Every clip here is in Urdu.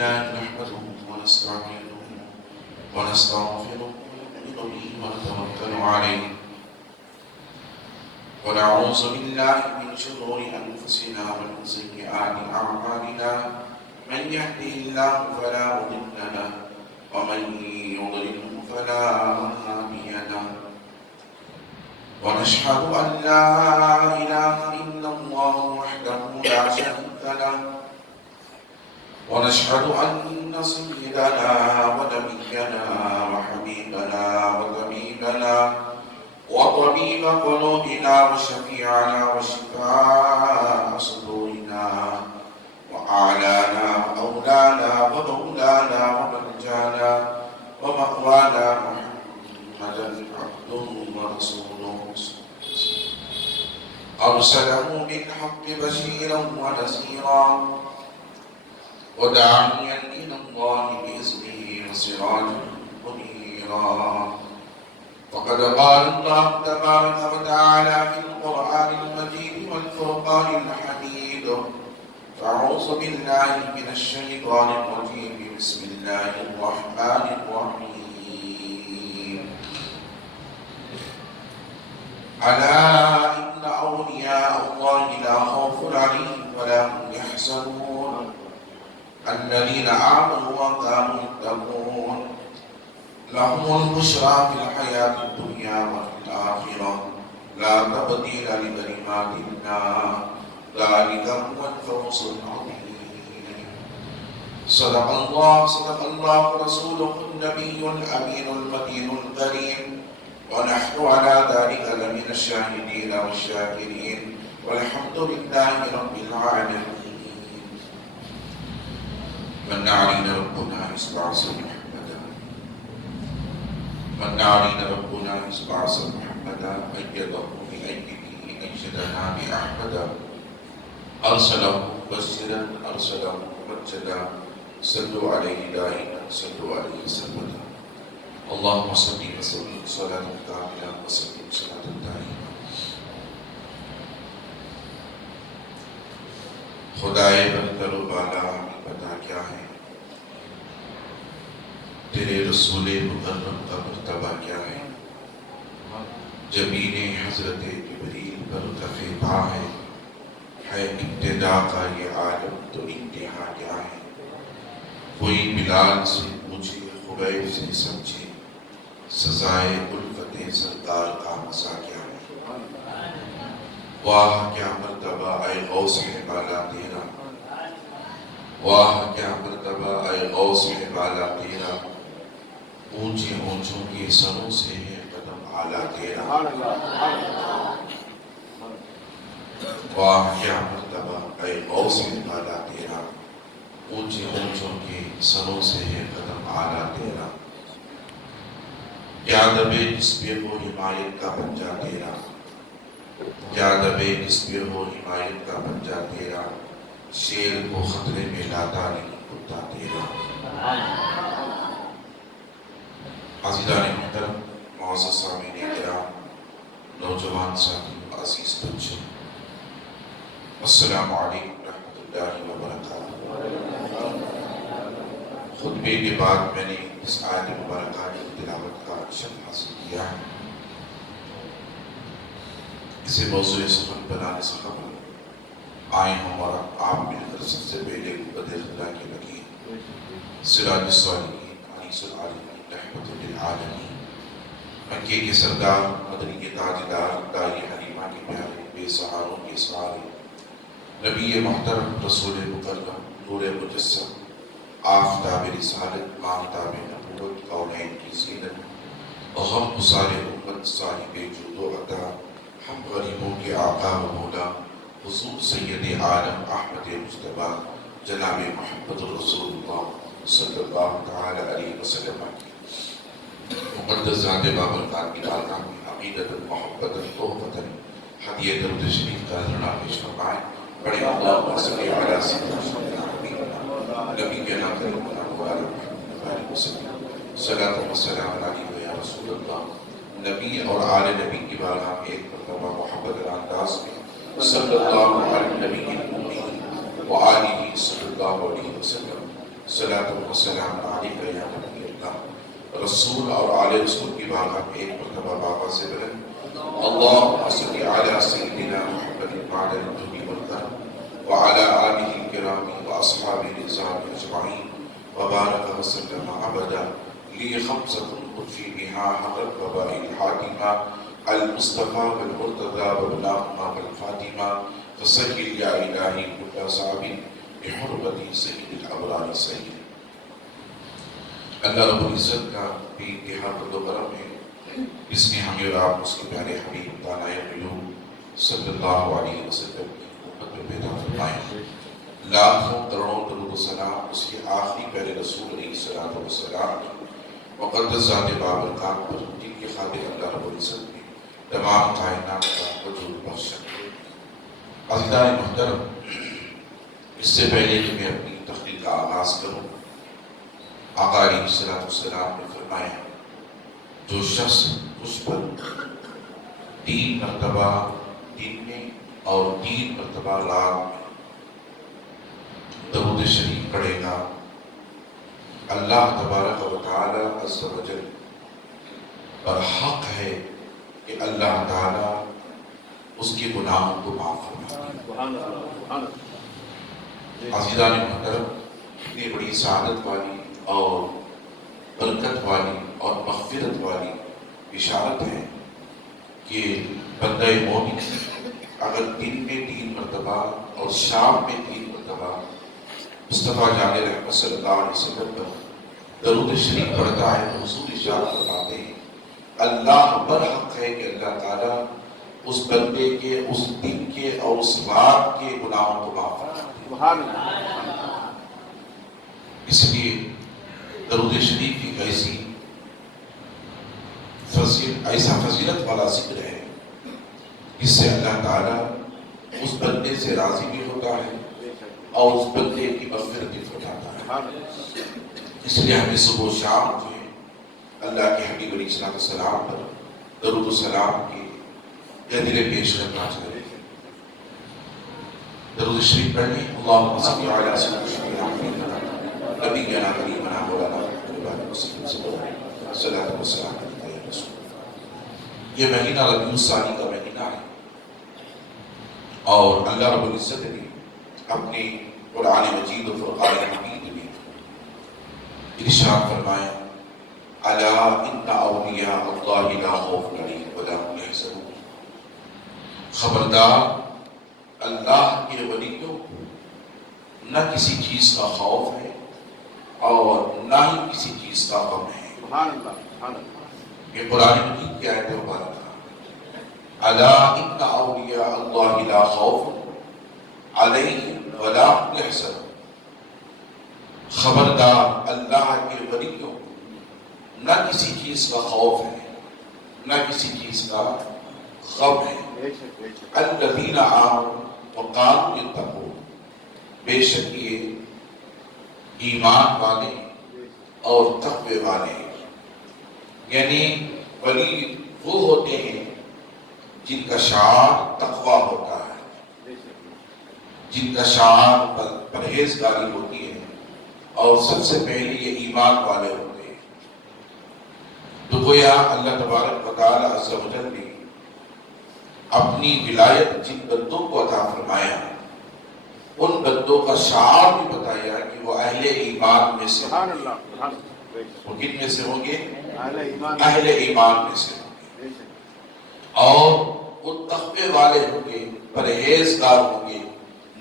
لله نحمده ونستعينه ونستغفره ونؤمن به ونتوكل عليه ونعوذ بالله من شرور أنفسنا ومن سيئات أعمالنا من يهده الله فلا مضل له ومن يضلل فلا هادي له ونشهد أن لا إله إلا الله وحده لا شريك له ونشهد أن سيدنا ونبينا وحبيبنا وطبيب قلوبنا وشفيعنا وشفاء صدورنا وأعلانا وأولانا ومولانا ومرجانا ومأوانا محمدا عبده ورسوله أرسله بالحق بشيرا ونذيرا وداعيا إلى الله بإذنه وسراجا منيرا وقد قال الله تبارك وتعالى في القرآن المجيد والفرقان الحميد فأعوذ بالله من الشيطان الرجيم بسم الله الرحمن الرحيم ألا إن أولياء الله لا خوف عليهم ولا هم يحزنون الذين آمنوا وكانوا يتقون لهم البشرى في الحياة الدنيا وفي الآخرة لا تبديل لكلمات الله ذلك هو الفوز العظيم صدق الله رسوله النبي الأمين المتين الكريم ونحن على ذلك لمن الشاهدين والشاكرين والحمد لله رب العالمين من علينا ربنا إسبعص محمدا من علينا ربنا إسبعص محمدا أيده بأيده أجدنا بأحمدا أرسله مبشرا أرسله مبشرا صلوا عليه دائما صلوا عليه سرمدا اللهم صل وسلم صلاة كاملة وسلم صلاة دائمة خدائے برتر و بالا ہمیں پتا کیا ہے تیرے رسول مکرم کا مرتبہ کیا ہے جبین حضرت جبریل پر کفِ پا ہے ابتدا کا یہ عالم تو انتہا کیا ہے کوئی بلال سے پوچھے خبیب سے سمجھے سزائے الفت سرکار کا مزہ کیا ہے واہ کیا مرتبہ اے غوث ہے بالا تیرا واہ کیا مرتبہ اے غوث ہے بالا تیرا اونچے اونچوں کے سروں سے ہے قدم اعلیٰ تیرا واہ کیا مرتبہ اے غوث ہے بالا تیرا اونچے اونچوں کے سروں سے ہے قدم اعلیٰ تیرا کیا دبے جس پہ ہو حمایت کا پنجہ تیرا کیا دبے جس پہ ہو حمایت کا پنجہ تیرا شیر کو خطرے میں لاتا نہیں کتا تیرا عزیزان محترم معزز سامعین کرام نوجوان ساتھی عزیز بچوں السلام علیکم ورحمۃ اللہ وبرکاتہ خطبے کے بعد میں نے اس آیت مبارکہ کی تلاوت کا شرف حاصل کیا ہے اسے موضوع سخن بنانے سے قبل آئے ہم اور آپ مل کر سب سے پہلے بدر خدا کی لکیر سراج الصالحین انیس العالمین رحمت للعالمین مکے کے سردار مدنی کے تاجدار دائی حلیمہ کے پیارے بے سہاروں کے سہارے نبی محترم رسول مکرم نور مجسم آفتاب رسالت ماہتاب نبوت کونین کی زینت غم گسار امت صاحب جود و عطا ہم غریبوں کے آقا و مولا حضور سید عالم احمد مصطفیٰ جناب محمد رسول اللہ صلی اللہ تعالی علیہ وسلم کی مقدس ذات بابرکات کی بارگاہ میں عقیدت محبت تحفت ہدیت تشریف کا ذرا پیش فرمائیں بڑے اللہم صلی علی سیدنا نبی کے نام علیہ وسلم صلاۃ و سلام علیہ یا رسول اللہ نبی اور آل نبی کی بارگاہ میں ایک مرتبہ محبت انداز میں صلی اللہ علیہ نبی وآلہ صلی اللہ علیہ وسلم صلاۃ و سلام علیک یا نبی اللہ رسول اور آل رسول کی بارگاہ میں ایک مرتبہ بابا سے بلند اللہم صلی علی سیدنا محمد وعلی النبی والکرم وعلی آلہ الکرام واصحابہ الرضوان اجمعین وبارک وسلم ابدا لی خمسۃ خفی بہا حضرت وباء الحاتمہ المصطفى والمرتضى وبلاغنا والفاطمہ فسجل یا الہی کل صعب بحرمت سید الابرار سید. اللہ رب العزت کا بھی انتہا فضل و کرم ہے اس نے ہمیں اور آپ اس کے پیارے حبیب دانائے قیوم صلی اللہ علیہ وسلم کی امت میں پیدا فرمائے. لاکھوں کروڑوں درود و سلام اس کے آخری پیارے رسول علیہ الصلوۃ والسلام مقدس ذات بابرکات پر جن کے خالق اللہ رب العزت نے تمام کائنات کا وجود بخشا. عزیزان محترم، اس سے پہلے کہ میں اپنی تقریر کا آغاز کروں، آقا علیہ الصلوۃ والسلام نے فرمایا جو شخص اس پر 3 مرتبہ دن میں اور 3 مرتبہ رات میں درود شریف پڑھے گا، اللہ تبارک و تعالی عز و جل پر حق ہے کہ اللہ تعالی اس کے گناہوں کو معاف فرمائے. عزیزان محترم، اتنی بڑی سعادت والی اور برکت والی اور مغفرت والی بشارت ہے کہ بندہ مومن اگر دن میں 3 مرتبہ اور شام میں 3 مرتبہ مصطفیٰ جان رحمت صلی اللہ علیہ وسلم پر درود شریف پڑھتا ہے تو حضور ارشاد فرماتے ہیں اللہ پر حق ہے کہ اللہ تعالیٰ اس بندے کے اس دن کے اور اس رات کے گناہوں کو معاف فرماتے ہیں. اس لیے درود شریف کی ایسا فضیلت والا ذکر ہے اس سے اللہ تعالیٰ اس بندے سے راضی بھی ہوتا ہے اور اس بندے کی مغفرت بھی فرماتا ہے. اس لیے ہمیں صبح و شام جو ہے اللہ کے حبیب علیہ السلام پر درود و سلام کی دلیں پیش کرنا چاہیے. درود شریف پڑھیں. اللہم صلی علی سیدنا محمد نبی کے نام کریمنا مولانا محمد وسلم صلاۃ و سلام علیہ یا رسول. یہ مہینہ ربیع الثانی کا مہینہ ہے اور اللہ رب العزت نے اپنی قرآن مجید و فرقان حمید میں ارشاد فرمایا الا ان اولیاء اللہ لا خوف علیہم ولا هم يحزنون. خبردار اللہ کے ولیوں نہ کسی چیز کا خوف ہے اور نہ ہی کسی چیز کا غم ہے. یہ قرآن مجید کی آیت مبارکہ الا ان اولیاء اللہ لا خوف علیہم ولا هم يحزنون. خبردار اللہ کے ولیوں نہ کسی چیز کا خوف ہے نہ کسی چیز کا غم ہے. الذین آمنوا وقالوا یتقون. بے شک یہ ایمان والے اور تقوی والے یعنی ولی وہ ہوتے ہیں جن کا شعار تقوی ہوتا ہے، جن کا شعار پرہیزگاری ہوتی ہے اور سب سے پہلے یہ ایمان والے ہوتے ہیں. تو گویا اللہ تبارک و تعالی عز و جل نے اپنی ولایت جن بندوں کو عطا فرمایا ان بندوں کا شعار بھی بتایا کہ وہ اہل ایمان میں سے ہوں گے. وہ کن میں سے ہوں گے؟ اہل ایمان میں سے ہوں گے اور وہ تقوی والے ہوں گے، پرہیزگار ہوں گے،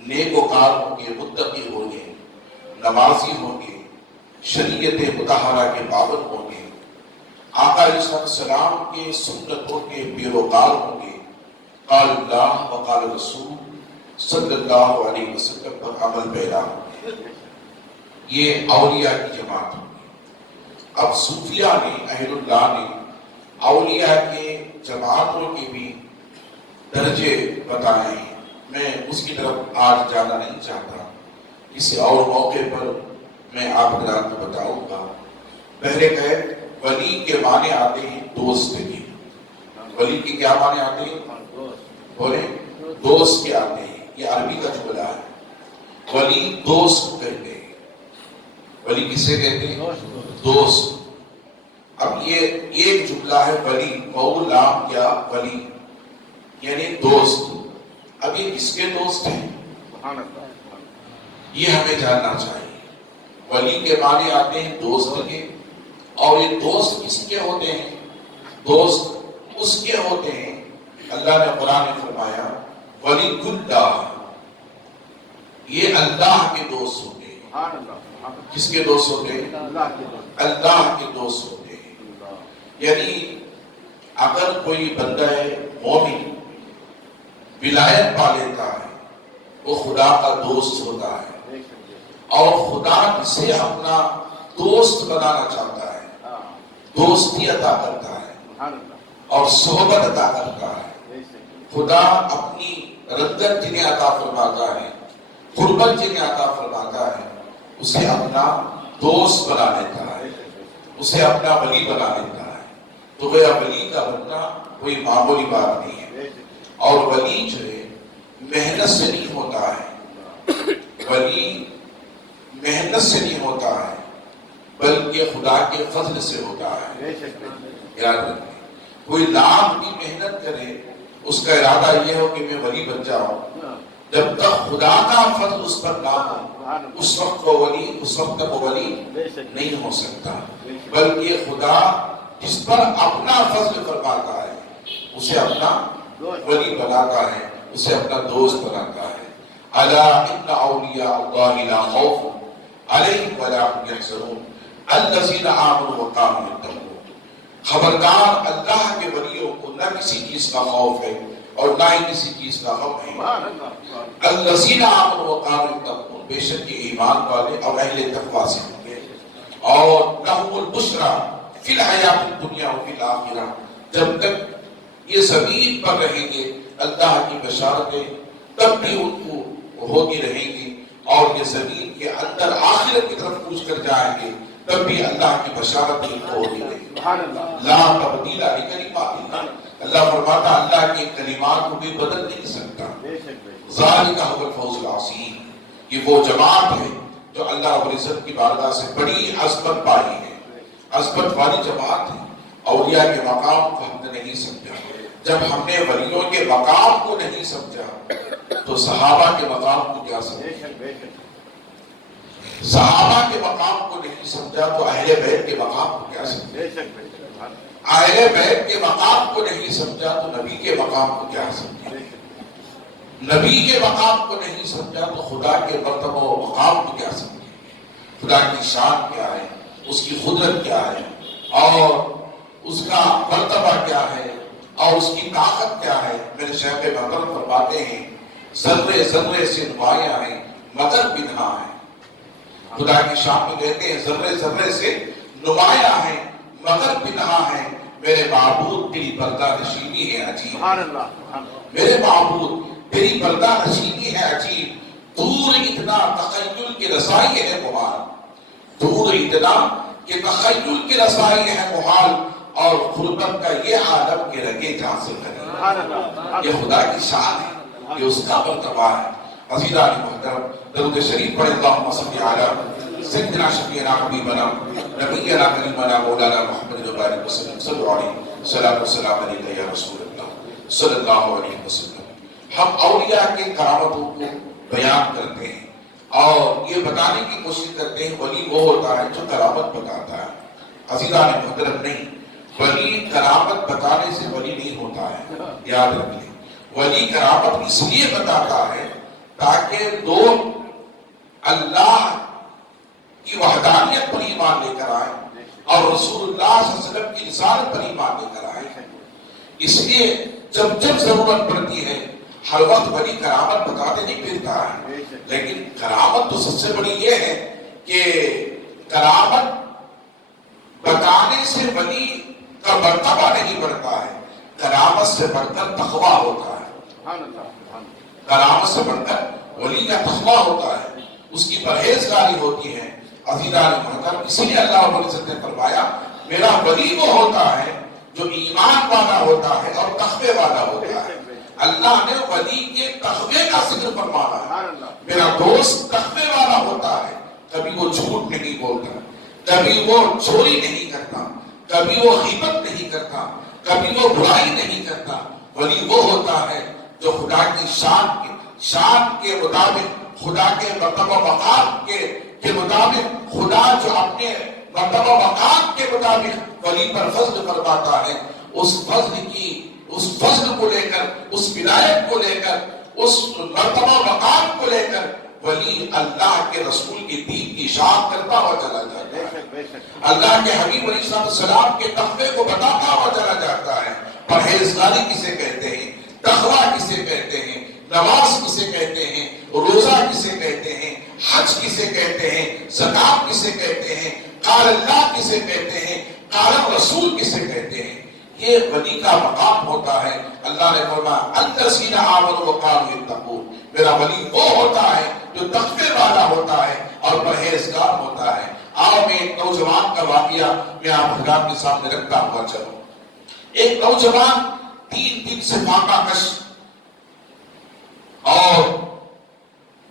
نیکوکار ہوں گے، متقی ہوں گے، نمازی ہوں گے، شریعت مطہرہ کے پابند ہوں گے، آقا علیہ السلام کے سنتوں کے پیروکار ہوں گے، قال اللہ وقال رسول صلی اللہ علیہ وسلم پر عمل پیرا ہوں گے. یہ اولیاء کی جماعت ہوگی. اب صوفیاء نے، اہل اللہ نے اولیاء کے جماعتوں کے بھی درجے بتائے ہیں. میں اس کی طرف آج جانا نہیں چاہتا، کسی اور موقع پر میں آپ حضرات کو بتاؤں گا. پہلے کہ ولی کے معنی آتے ہیں دوست کے. ولی کے کیا معنی آتے ہیں؟ بولے دوست کے آتے ہیں. یہ عربی کا جملہ ہے. ولی دوست کو کہتے ہیں. ولی کسے کہتے ہیں؟ دوست. اب یہ ایک جملہ ہے ولی، مولا یا ولی یعنی دوست. اب یہ کس کے دوست ہیں یہ ہمیں جاننا چاہیے. ولی کے معنی آتے ہیں دوست کے، اور یہ دوست کس کے ہوتے ہیں؟ دوست اس کے ہوتے ہیں. اللہ نے قرآن میں فرمایا ولی اللہ، یہ اللہ کے دوست ہوتے ہیں. کس کے دوست ہوتے ہیں؟ اللہ کے دوست ہوتے ہیں. یعنی اگر کوئی بندہ مومن ولایت پا لیتا ہے وہ خدا کا دوست ہوتا ہے، اور خدا اسے اپنا دوست بنانا چاہتا ہے، دوستی عطا کرتا ہے اور صحبت عطا کرتا ہے. خدا اپنی رغبت جنہیں عطا فرماتا ہے، قربت جنہیں عطا فرماتا ہے، اسے اپنا دوست بنا لیتا ہے، اسے اپنا ولی بنا لیتا ہے. تو وہ ولی کا بننا کوئی معمولی بات نہیں ہے. اور ولی جو ہے محنت سے نہیں ہوتا ہے، ولی محنت سے نہیں ہوتا ہے بلکہ خدا کے فضل سے ہوتا ہے. یاد رکھیں، کوئی لاکھ بھی محنت کرے اس کا ارادہ یہ ہو کہ میں ولی بن جاؤں، جب تک خدا کا فضل اس پر نہ ہو اس وقت تک وہ ولی نہیں ہو سکتا. بلکہ خدا جس پر اپنا فضل فرماتا ہے اسے اپنا ولی بناتا ہے، اسے اپنا دوست بناتا ہے. الا ان اولیاء اللہ لا خوف علیہم ولا هم يحزنون الذین آمنوا وقاموا يتقون. خبردار، اللہ کے ولیوں کو نہ کسی چیز کا خوف ہے اور نہ ہی کسی چیز کا غم ہے. الذین آمنوا وقاموا يتقون، بے شک یہ ایمان والے اور اہل تقوی سے ہوں گے. اور لہم البشریٰ فی الحیات الدنیا وفی الآخرہ، جب تک یہ زمین پر رہیں گے اللہ کی بشارتیں تب بھی ان کو ہوتی رہیں گی، اور یہ زمین کے اندر آخرت کی طرف کوچ کر جائیں گے تب بھی اللہ کی بشارتیں ان کو ہوتی رہیں گی. لا تبدیل لکلمات اللہ، اللہ فرماتا اللہ کے کلمات کو بھی بدل نہیں سکتا. ذالک هو الفوز العظیم، یہ وہ جماعت ہے جو اللہ رب العزت کی بارگاہ سے بڑی عظمت پائی ہے. عظمت والی جماعت ہے. اولیاء کے مقام کو ہم نے نہیں سمجھا. جب ہم نے ولیوں کے مقام کو نہیں سمجھا تو صحابہ کے مقام کو کیا سمجھا؟ صحابہ کے مقام کو نہیں سمجھا تو اہل بیت کے مقام کو کیا سمجھا؟ اہل بیت کے مقام کو نہیں سمجھا تو نبی کے مقام کو کیا سمجھا؟ نبی کے مقام کو نہیں سمجھا تو خدا کے مرتبہ و مقام کو کیا سمجھا؟ خدا کی شان کیا ہے، اس کی قدرت کیا ہے، اور اس کا مرتبہ کیا ہے، اور اس کی طاقت کیا ہے. میرے شیخ محترم فرماتے ہیں ذرے ذرے سے نمایاں ہیں مگر بنہا ہے. خدا کی شان میں کہتے ہیں ذرے ذرے سے نمایاں ہیں مگر بنہا ہے. میرے معبود تیری پردہ نشینی ہے عجیب، میرے معبود تیری پردہ نشینی ہے عجیب. دور اتنا تخیل کی رسائی ہے محال، دور اتنا کہ تخیل کی رسائی ہے محال، اور غربت کا یہ عالم کے رگے جہاں سے قریب. یہ خدا کی شان ہے، یہ اس کا مرتبہ ہے. عزیزان محترم، درود شریف پڑھیں اللہم صلی علی سیدنا شفیعنا حبیبنا نبینا کریمنا مولانا محمد وبارک وسلم. صلی اللہ علیہ صلاۃ والسلام علیکہ یا رسول اللہ صلی اللہ علیہ وسلم. ہم اولیاء کے کرامتوں کو بیان کرتے ہیں اور یہ بتانے کی کوشش کرتے ہیں ولی وہ ہوتا ہے جو کرامت بتاتا ہے. عزیزان محترم، نہیں، ولی کرامت بتانے سے ولی نہیں ہوتا ہے. یاد رکھیں، ولی کرامت اس لیے بتاتا ہے تاکہ لوگ اللہ کی وحدانیت پر ایمان لے کر آئیں اور رسول اللہ صلی اللہ علیہ وسلم کی رسالت پر ایمان لے کر آئیں. اس لیے جب جب ضرورت پڑتی ہے ہر وقت ولی کرامت بتاتے نہیں پھرتا ہے. لیکن کرامت تو سب سے بڑی یہ ہے کہ کرامت بتانے سے ولی کا مرتبہ نہیں بڑھتا ہے، کرامت سے بڑھ کر تقویٰ ہوتا ہے. کرامت سے بڑھ کر ولی کا تقویٰ ہوتا ہے، اس کی پرہیزگاری ہوتی ہے. عزیزان محترم، اسی لیے اللہ رب العزت نے فرمایا میرا ولی وہ ہوتا ہے جو ایمان والا ہوتا ہے اور تقوی والا ہوتا ہے. اللہ نے ولی کے تقوی کا ذکر فرمایا ہے. میرا دوست تقوی والا ہوتا ہے، کبھی وہ جھوٹ نہیں بولتا، کبھی وہ چوری نہیں کرتا، کبھی وہ غیبت نہیں کرتا، کبھی وہ برائی نہیں کرتا۔ ولی وہ ہوتا ہے جو خدا کی شان کے مطابق، خدا کے مرتبہ مقام کے مطابق، خدا جو اپنے مرتبہ مقام کے مطابق ولی پر فضل فرماتا ہے، اس فضل کو لے کر، اس ولایت کو لے کر، اس مرتبہ مقام کو لے کر ولی اللہ کے رسول کے دین کی اشاعت کرتا ہوا چلا جاتا ہے، اللہ کے حبیب علیہ السلام کے تقوی کو بتاتا ہوا چلا جاتا ہے۔ پرہیزگاری کسے کہتے ہیں، تقوی کسے کہتے ہیں، نماز کسے کہتے ہیں، روزہ کسے کہتے ہیں، حج کسے کہتے ہیں، زکات کسے کہتے ہیں، قال اللہ کسے کہتے ہیں، قال رسول کسے کہتے ہیں، یہ ولی کا مقام ہوتا ہے۔ اللہ نے فرمایا الذین آمنوا وقالوا اتقون، میرا ولی وہ ہوتا ہے جو تقوی والا ہوتا ہے اور پرہیزگار ہوتا ہے۔ آؤ میں ایک نوجوان کا واقعہ میں آپ حضرات کے سامنے رکھتا ہوا چلوں۔ ایک نوجوان 3 دن سے فاقہ کش اور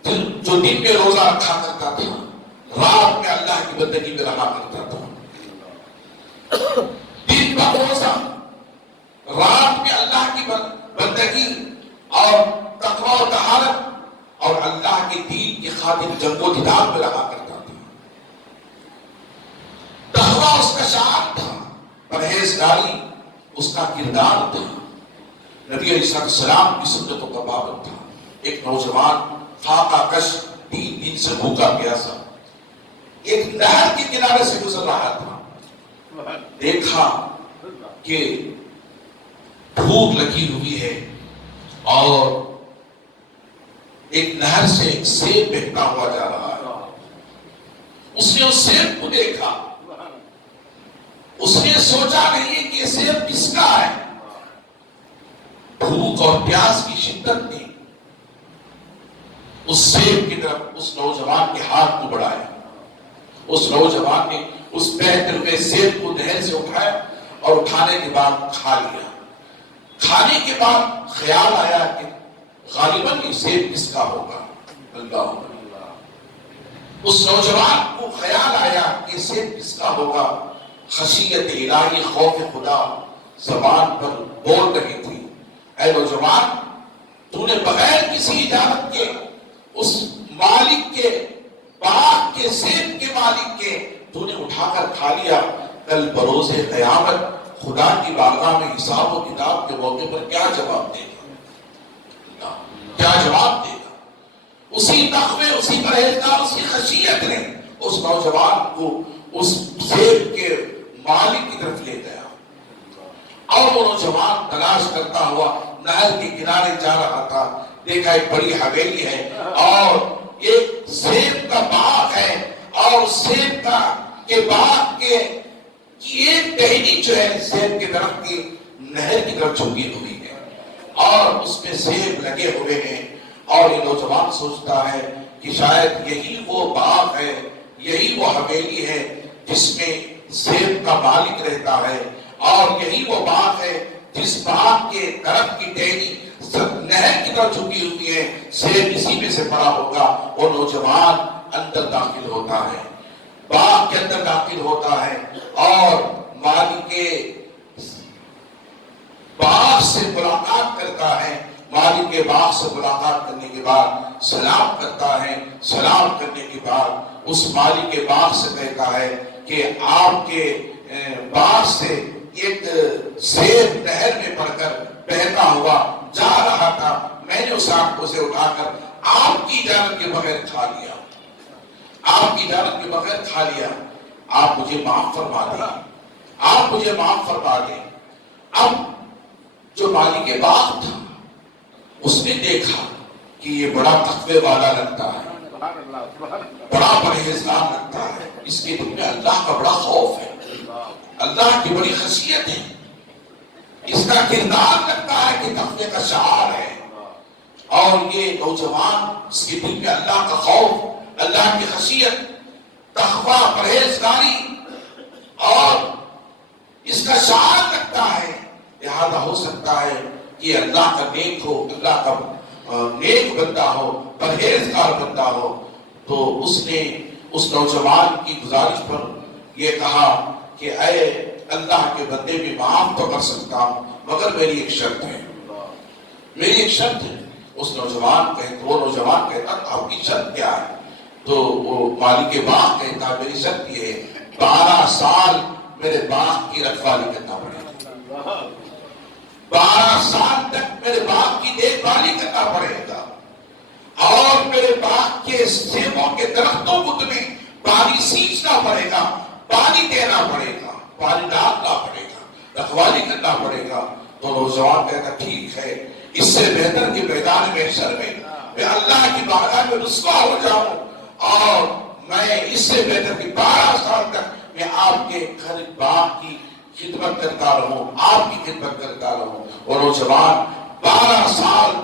جو دن میں روزہ رکھا کرتا تھا، رات میں اللہ کی بندگی میں رہا کرتا تھا، دن کا روزہ، رات میں اللہ کی بندگی اور تقوی و طہارت اور اللہ کے دین کی خاطر جنگ و جدال میں رہا کرتا تھا۔ تقوی اس کا شعار تھا، پرہیزگاری اس کا کردار تھا، نبی علیہ السلام کی سنتوں کا پابند تھا۔ ایک نوجوان فاقہ کش 3 دن سے بھوکا پیاسا ایک نہر کے کنارے سے گزر رہا تھا، دیکھا کہ بھوک لگی ہوئی ہے اور ایک نہر سے ایک سیب بہتا ہوا جا رہا ہے۔ اس نے اس سیب کو دیکھا، اس نے سوچا نہیں کہ یہ سیب کس کا ہے۔ بھوک اور پیاس کی شدت نے اس سیب کی طرف اس نوجوان کے ہاتھ کو بڑھایا، اس نوجوان نے اس بہتے ہوئے سیب کو نہر سے اٹھایا اور اٹھانے کے بعد کھا لیا۔ کھانے کے بعد خیال آیا کہ غالباً یہ سیب کس کا ہوگا۔ اللہ، اس نوجوان کو خیال آیا کہ یہ سیب کس کا ہوگا۔ خشیت الہی، خوف خدا زبان پر بول رہی تھی، اے نوجوان، تو نے بغیر کسی اجازت کے اس مالک کے باغ کے سیب کے مالک کے تو نے اٹھا کر کھا لیا، کل بروز قیامت خدا کی بارگاہ میں حساب و کتاب کے موقع پر کیا جواب دے گا؟ کیا جواب دے گا؟ اسی تقوی، اسی پرہیزگار، اسی خشیت نے اس نوجوان کو اس سیب کے مالک کی طرف لے گیا اور وہ نوجوان تلاش کرتا ہوا نہر کے کنارے جا رہا تھا۔ دیکھا ایک بڑی حویلی ہے اور ایک سیب کا باغ ہے اور سیب کے باغ کے ایک ٹہنی جو ہے سیب کے درخت کی نہر کی طرف جھکی ہوئی ہے اور اس میں سیب لگے ہوئے ہیں، اور یہ نوجوان سوچتا ہے کہ شاید یہی وہ باغ ہے، یہی وہ حویلی ہے جس میں سیب کا مالک رہتا ہے، اور یہی وہ باغ ہے جس باغ کے درخت کی ٹہنی نہر کی طرف جھکی ہوئی ہے، سیب اسی میں سے پڑا ہوگا۔ وہ نوجوان اندر داخل ہوتا ہے، باغ کے اندر داخل ہوتا ہے اور مالک کے باغ سے ملاقات کرتا ہے۔ مالک کے باغ سے ملاقات کرنے کے بعد سلام کرتا ہے، سلام کرنے کے بعد اس مالک کے باغ سے کہتا ہے کہ آپ کے باغ سے ایک سیب نہر میں پڑ کر بہتا ہوا جا رہا تھا، میں نے اس آنکھ کو سے اٹھا کر آپ کی اجازت کے بغیر کھا لیا، آپ کی اجازت کے بغیر کھا لیا، آپ مجھے معاف فرما دیں، آپ مجھے معاف فرما دیں۔ اب جو مالک باغ تھا اس نے دیکھا کہ یہ بڑا تقوی والا لگتا ہے، بڑا پرہیزگار لگتا ہے، اس کے دل میں اللہ کا بڑا خوف ہے، اللہ کی بڑی خشیت ہے، اس کا کردار لگتا ہے کہ تقوی کا شعار ہے، اور یہ نوجوان اس کے دل میں اللہ کا خوف، اللہ کی خشیت، تقوی، پرہیزگاری اور اس کا شعار لگتا ہے، لہذا ہو سکتا ہے کہ اللہ کا نیک ہو، اللہ کا نیک بندہ ہو، پرہیزگار بندہ ہو، تو اس نے اس نوجوان کی گزارش پر یہ کہا کہ اے اللہ کے بندے بھی معاف تو کر سکتا ہوں مگر میری ایک شرط ہے، میری ایک شرط ہے۔ وہ نوجوان کہتا آپ کی شرط کیا ہے؟ تو وہ مالک باغ کہتا میری شرط یہ ہے 12 سال میرے باغ کی رکھوالی کرنا پڑے گا، 12 سال تک میرے باغ کی دیکھ بھالی کرنا پڑے گا، اور میرے باغ کے سیبوں کے درختوں کو تمہیں پانی سینچنا پڑے گا، پانی دینا پڑے گا، پانی ڈالنا پڑے گا، رکھوالی کرنا پڑے گا۔ تو نوجوان کہتا ٹھیک ہے، اس سے بہتر کہ میدان محشر میں اللہ کی بارگاہ میں رسوا ہو جاؤں، اور میں اس سے بہتر کہ 12 سال تک میں آپ کے گھر باغ کی خدمت کرتا رہوں، آپ کی خدمت کرتا رہوں۔ اور نوجوان 12 سال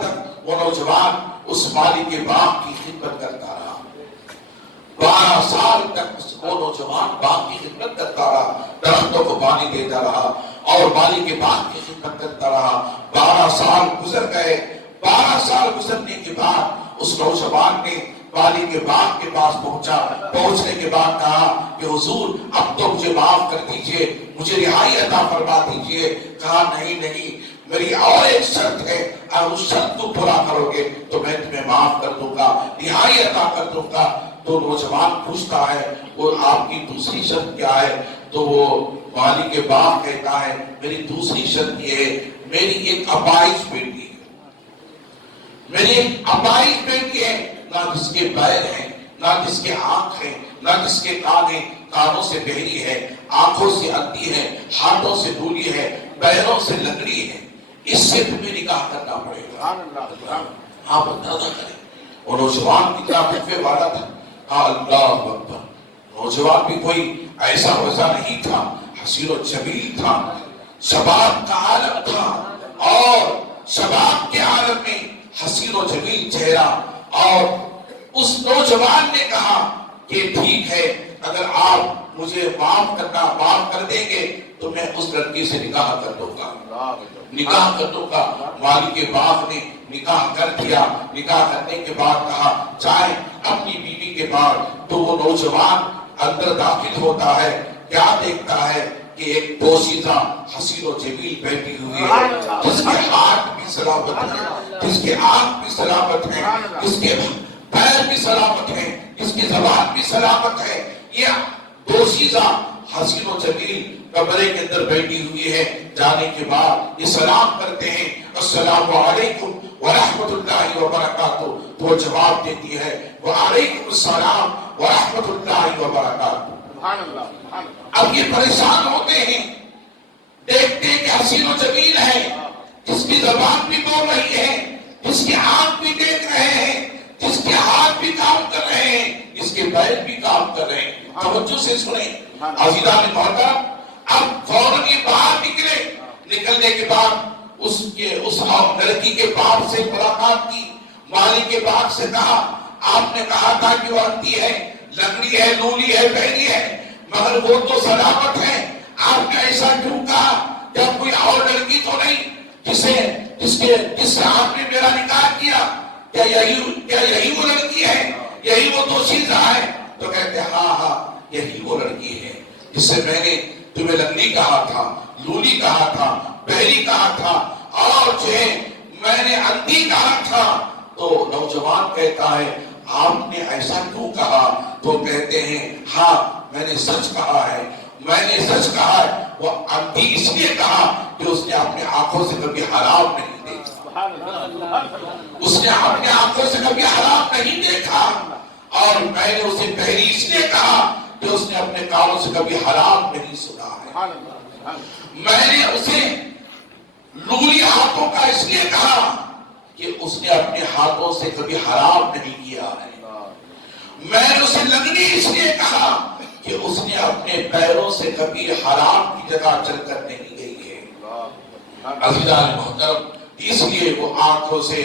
تک وہ نوجوان اس مالک کے باغ کی خدمت کرتا رہا، 12 سال تک وہ نوجوان باغ کی خدمت کرتا رہا، درختوں کو پانی دیتا رہا اور مالک کے باغ کی خدمت کرتا رہا۔ 12 سال گزر گئے، 12 سال گزرنے کے بعد اس نوجوان نے مالک کے باغ کے پاس پہنچنے کے بعد کہا کہ حضور اب تو مجھے معاف کر دیجئے، مجھے رہائی عطا فرما دیجئے۔ کہا نہیں، میری اور ایک شرط ہے، اگر اس شرط کو پورا کرو گے تو میں تمہیں معاف کر دوں گا، رہائی عطا کر دوں گا۔ تو نوجوان پوچھتا ہے وہ آپ کی دوسری شرط کیا ہے؟ تو وہ مالک کے باغ کہتا ہے میری دوسری شرط یہ ہے، میری ایک اپائج بیٹی ہے، میری ایک اپائج بیٹی ہے، نہ جس کے پیر ہیں، نہ جس کے آنکھ ہیں، نہ جس کے کان ہیں، کانوں سے بہری ہے، آنکھوں سے اندھی ہے، ہاتھوں سے لولی ہے، پیروں سے لنگڑی ہے، اس سے تمہیں نکاح کرنا پڑے گا۔ آپ اندازہ کریں وہ نوجوان کتنا تحفے والا تھا۔ اللہ اکبر، نوجوان بھی کوئی ایسا ویسا نہیں تھا، حسین و جمیل تھا، شباب کا عالم تھا، اور شباب کے عالم میں حسین و جمیل چہرہ۔ اور اس نوجوان نے کہا کہ ٹھیک ہے، اگر آپ مجھے معاف کر دیں گے تو میں اس لڑکی سے نکاح کر دوں گا۔ مالک کے باغ نے نکاح کر دیا۔ نکاح کرنے کے بعد کہا جائیں اپنی بیوی کے پاس۔ تو وہ نوجوان اندر داخل ہوتا ہے، کیا دیکھتا ہے کہ ایک پوشیدہ حسین و جمیل بیٹھی ہوئی ہے، جس کے ہاتھ بھی سلامت ہیں، جس کے آنکھ بھی سلامت ہیں، جس کے پیر بھی سلامت ہیں، جس کی زبان بھی سلامت ہے۔ یہ پوشیدہ حسین و جمیل کمرے کے اندر بیٹھی ہوئی ہے۔ جانے کے بعد یہ سلام کرتے ہیں السلام علیکم ورحمۃ اللہ وبرکاتہ، تو وہ جواب دیتی ہے وعلیکم السلام ورحمۃ اللہ وبرکاتہ۔ اب یہ پریشان ہوتے ہیں، دیکھتے ہیں کہ حسین و جمیل ہے، جس کی زبان بھی بول رہی ہے، جس کی آنکھ بھی دیکھ رہے ہیں، جس کے ہاتھ بھی کام کر رہے ہیں، جس کے پیر بھی کام کر رہے ہیں۔ توجہ سے سنیں عزیزان محترم، اب فوراً یہ باہر نکلنے کے بعد اس لڑکی کے باپ سے ملاقات کی، مالک کے باپ سے کہا آپ نے کہا تھا کہ وہ اندھی ہے، لنگڑی ہے، لولی ہے، بہری ہے، مگر وہ تو سلامت ہے، آپ نے ایسا کیوں کہا؟ جب کوئی اور لڑکی تو نہیں جس سے آپ نے میرا نکاح کیا؟ کیا یہی وہ لڑکی ہے؟ یہی وہ دوشیزہ ہے؟ تو کہتے ہاں یہی وہ لڑکی ہے جس سے میں نے تمہیں لنگڑی کہا تھا، لولی کہا تھا، بہری کہا تھا، اور جو ہے میں نے اندھی کہا تھا۔ تو نوجوان کہتا ہے آپ نے ایسا کیوں کہا؟ تو کہتے ہیں ہاں میں نے سچ کہا ہے، وہ اندھی اس لیے کہا کہ اس نے اپنے آنکھوں سے کبھی حرام نہیں دیکھا، اس نے اپنے آنکھوں سے کبھی حرام نہیں دیکھا، اور میں نے اسے بہری اس لیے کہا کہ اس نے اپنے کانوں سے کبھی حرام نہیں سنا ہے، میں نے اسے لولی ہاتھوں کا اس لیے کہا کہ اس نے اپنے ہاتھوں سے کبھی حرام نہیں کیا ہے، میں نے اسے لنگڑی اس لیے کہا کہ اس نے اپنے پیروں سے کبھی حرام کی جگہ چل کر نہیں گئی ہے۔ عزیزان محترم، اس لیے وہ آنکھوں سے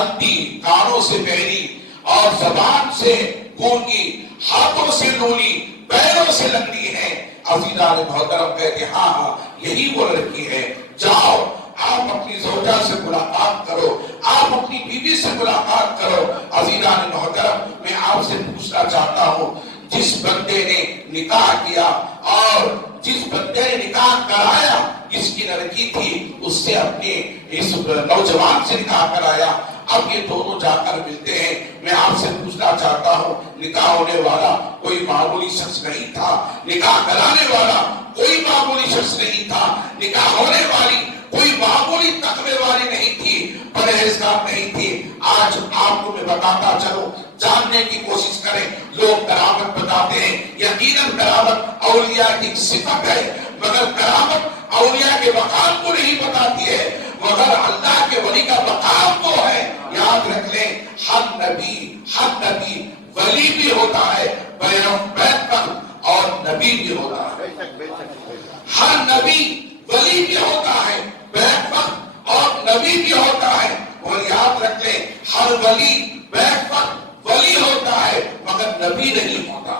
اندھی، کانوں سے بہری، اور زبان سے گونگی، ہاتھوں سے لولی، پیروں سے لنگڑی ہے۔ عزیزان محترم کہتے ہاں یہی وہ لڑکی ہے، جاؤ آپ اپنی زوجہ سے ملاقات کرو، آپ اپنی بیوی سے ملاقات کرو۔ عزیزان محترم، میں آپ سے پوچھنا چاہتا ہوں، جس بندے نے نکاح کیا اور جس بندے نے نکاح کرایا، جس کی لڑکی تھی اس سے اپنے اس نوجوان سے نکاح کرایا، اب یہ دونوں جا کر ملتے ہیں۔ میں آپ سے پوچھنا چاہتا ہوں، نکاح ہونے والا کوئی معمولی شخص نہیں تھا، نکاح کرانے والا کوئی معمولی شخص نہیں تھا، نکاح ہونے والی کوئی معمولی تقوی والی نہیں تھی، پرہیزگار نہیں تھی۔ آج آپ کو میں بتاتا چلوں، جاننے کی کوشش کریں۔ لوگ کرامت بتاتے ہیں، یقیناً کرامت اولیاء کی صفت ہے، مگر کرامت اولیاء کے مقام کو نہیں بتاتی ہے، مگر اللہ کے ولی کا مقام وہ ہے۔ یاد رکھ لیں، ہر نبی ولی بھی ہوتا ہے، پیغمبر اور نبی بھی ہوتا ہے۔ ہر نبی ولی بھی ہوتا ہے، پیغمبر اور نبی بھی ہوتا ہے۔ اور یاد رکھ لیں، ہر ولی پیغمبر ولی ہوتا ہے، مگر نبی نہیں ہوتا،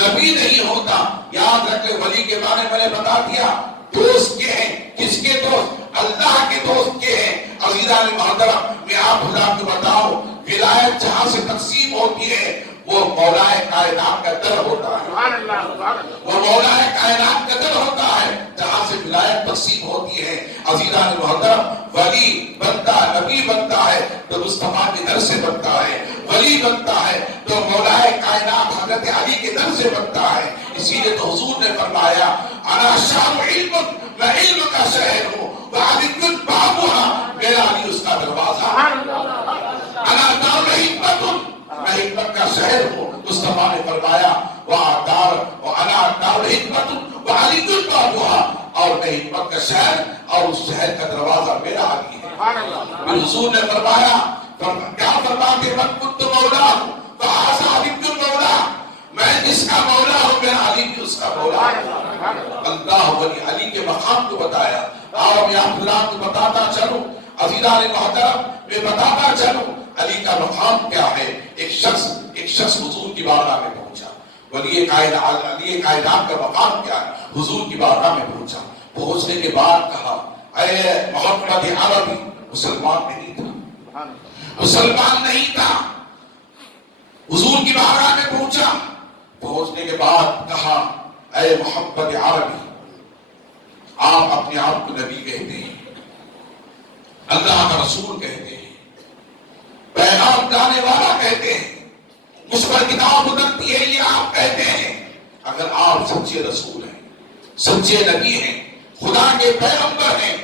نبی نہیں ہوتا۔ یاد رکھ لیں، ولی کے بارے میں نے بتا دیا، دوست کے ہیں، کس کے دوست؟ اللہ کے دوست کے ہیں۔ عزیزان محترم، میں آپ حضرات کو بتاؤں، ولایت جہاں سے تقسیم ہوتی ہے وہ مولا کائنات کا در ہوتا ہے، وہ مولا کائنات کا در ہوتا ہے جہاں سے ولایت تقسیم ہوتی ہے۔ عزیزان محترم، ولی بنتا نبی بنتا ہے تو مصطفیٰ کے در سے بنتا ہے، ولی بنتا ہے تو مولا کائنات حضرت علی کے در سے بنتا ہے۔ اسی لیے تو حضور نے فرمایا، انا شام علم، میں علم کا شہر ہوں، وعلی کن بابوہا، میرا علی اس کا دروازہ، انا دار حکمت، میں حکمت کا شہر ہوں۔ مصطفیٰ نے فرمایا، انا دار حکمت وعلی کن بابوہا، اور میں حکمت کا شہر اور اس شہر کا دروازہ میرا علی ہے۔ حضور نے فرمایا، کیا فرماتے، من کنت مولا ہوں فہذا علی کن مولا، میں جس کا مولا ہوں میرا علی بھی اس کا مولا ہے۔ اللہ ولی علی کے مقام کو بتایا۔ اور میں آپ حضرات کو بتاتا چلوں، عزیزان محترم، میں بتاتا چلوں علی کا مقام کیا ہے۔ ایک شخص حضور کی بارگاہ میں پہنچا، ولی کائنات کا مقام کیا ہے، حضور کی بارگاہ میں پہنچا۔ پہنچنے کے بعد کہا، اے محمد عربی، مسلمان نہیں تھا، مسلمان نہیں تھا، حضور کی بارگاہ میں پہنچا۔ پہنچنے کے بعد کہا، اے محمد عربی، آپ اپنے آپ کو نبی کہتے ہیں، اللہ کا رسول کہتے ہیں، پیغام لانے والا کہتے ہیں، مجھ پر کتاب اترتی ہے یہ آپ کہتے ہیں۔ اگر آپ سچے رسول ہیں، سچے نبی ہیں، خدا کے پیغمبر ہیں،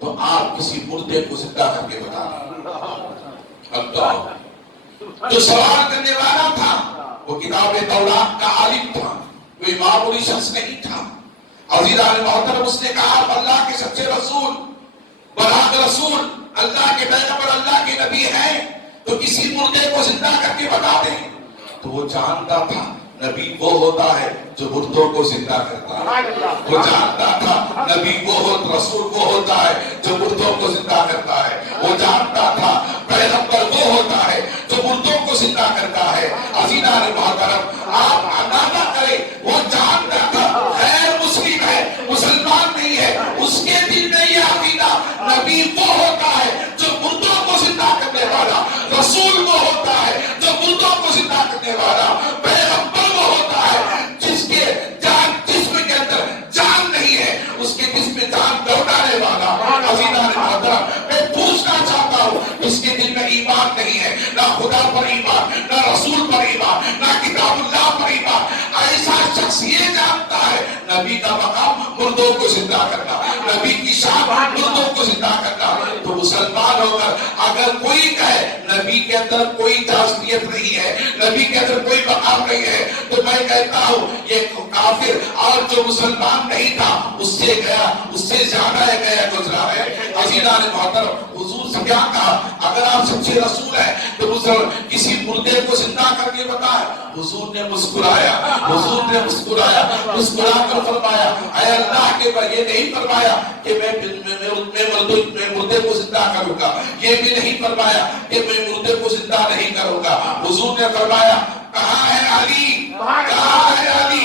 تو آپ کسی مردے کو زندہ کر کے بتا دیں۔ اللہ، جو سوال کرنے والا تھا وہ کتاب تورات کا عالم تھا، کوئی معمولی شخص نہیں تھا۔ عزیزان محترم، اس نے کہا، اللہ کے سچے رسول، براق رسول، اللہ کے پیغمبر، اللہ کے نبی ہیں، تو کسی مردے کو زندہ کر کے بتا دیں۔ تو وہ جانتا تھا نبی وہ ہوتا ہے جو مردوں کو زندہ کرتا ہے، وہ جانتا تھا نبی رسول وہ ہوتا ہے جو مردوں کو زندہ کرتا ہے، وہ جانتا تھا پیغمبر وہ ہوتا ہے جو مردوں کو زندہ کرتا ہے۔ عزیزان محترم، آپ اندازہ کریں، وہ جانتا تھا غیر مسلم ہے، مسلمان نہیں ہے، اس کے دل میں یہ عقیدہ، نبی وہ ہوتا ہے جو مردوں کو زندہ کرنے والا، رسول وہ ہوتا ہے جو مردوں کو زندہ کرنے والا، پیغمبر وہ ہوتا ہے جس کے جسم کے اندر جان نہیں ہے، اس کے جسم میں جان لوٹانے والا۔ عزیزان محترم، میں پوچھنا چاہتا ہوں، اس کے دل میں ایمان نہیں ہے، نہ خدا پر ایمان، نہ رسول پر ایمان، نہ کتاب اللہ پر ایمان، ایسا شخص یہ جانتا ہے نبی کا مقام مردوں کو زندہ کرنا، نبی کی شان مردوں کو زندہ کرنا، تو مسلمان ہو کر اگر کوئی کہے نبی کے اندر کوئی جاذبیت نہیں ہے، نبی کے اندر کوئی مقام نہیں ہے، تو میں کہتا ہوں یہ کافر، اور جو مسلمان نہیں تھا اس سے گیا، اس سے زیادہ گیا گزرا ہے۔ عزیزان محترم، حضور سے کیا کہا، اگر آپ سچے رسول ہیں تو کسی مردے کو زندہ کر کے بتائے۔ حضور نے مسکرایا، حضور نے مسکرایا، مسکرا کر فرمایا، اے اللہ کے بندے، یہ نہیں فرمایا کہ میں مردے کو زندہ کروں گا، یہ بھی نہیں فرمایا کہ میں مردے کو زندہ نہیں کروں گا۔ حضور نے فرمایا، کہاں ہے علی، کہاں ہے علی؟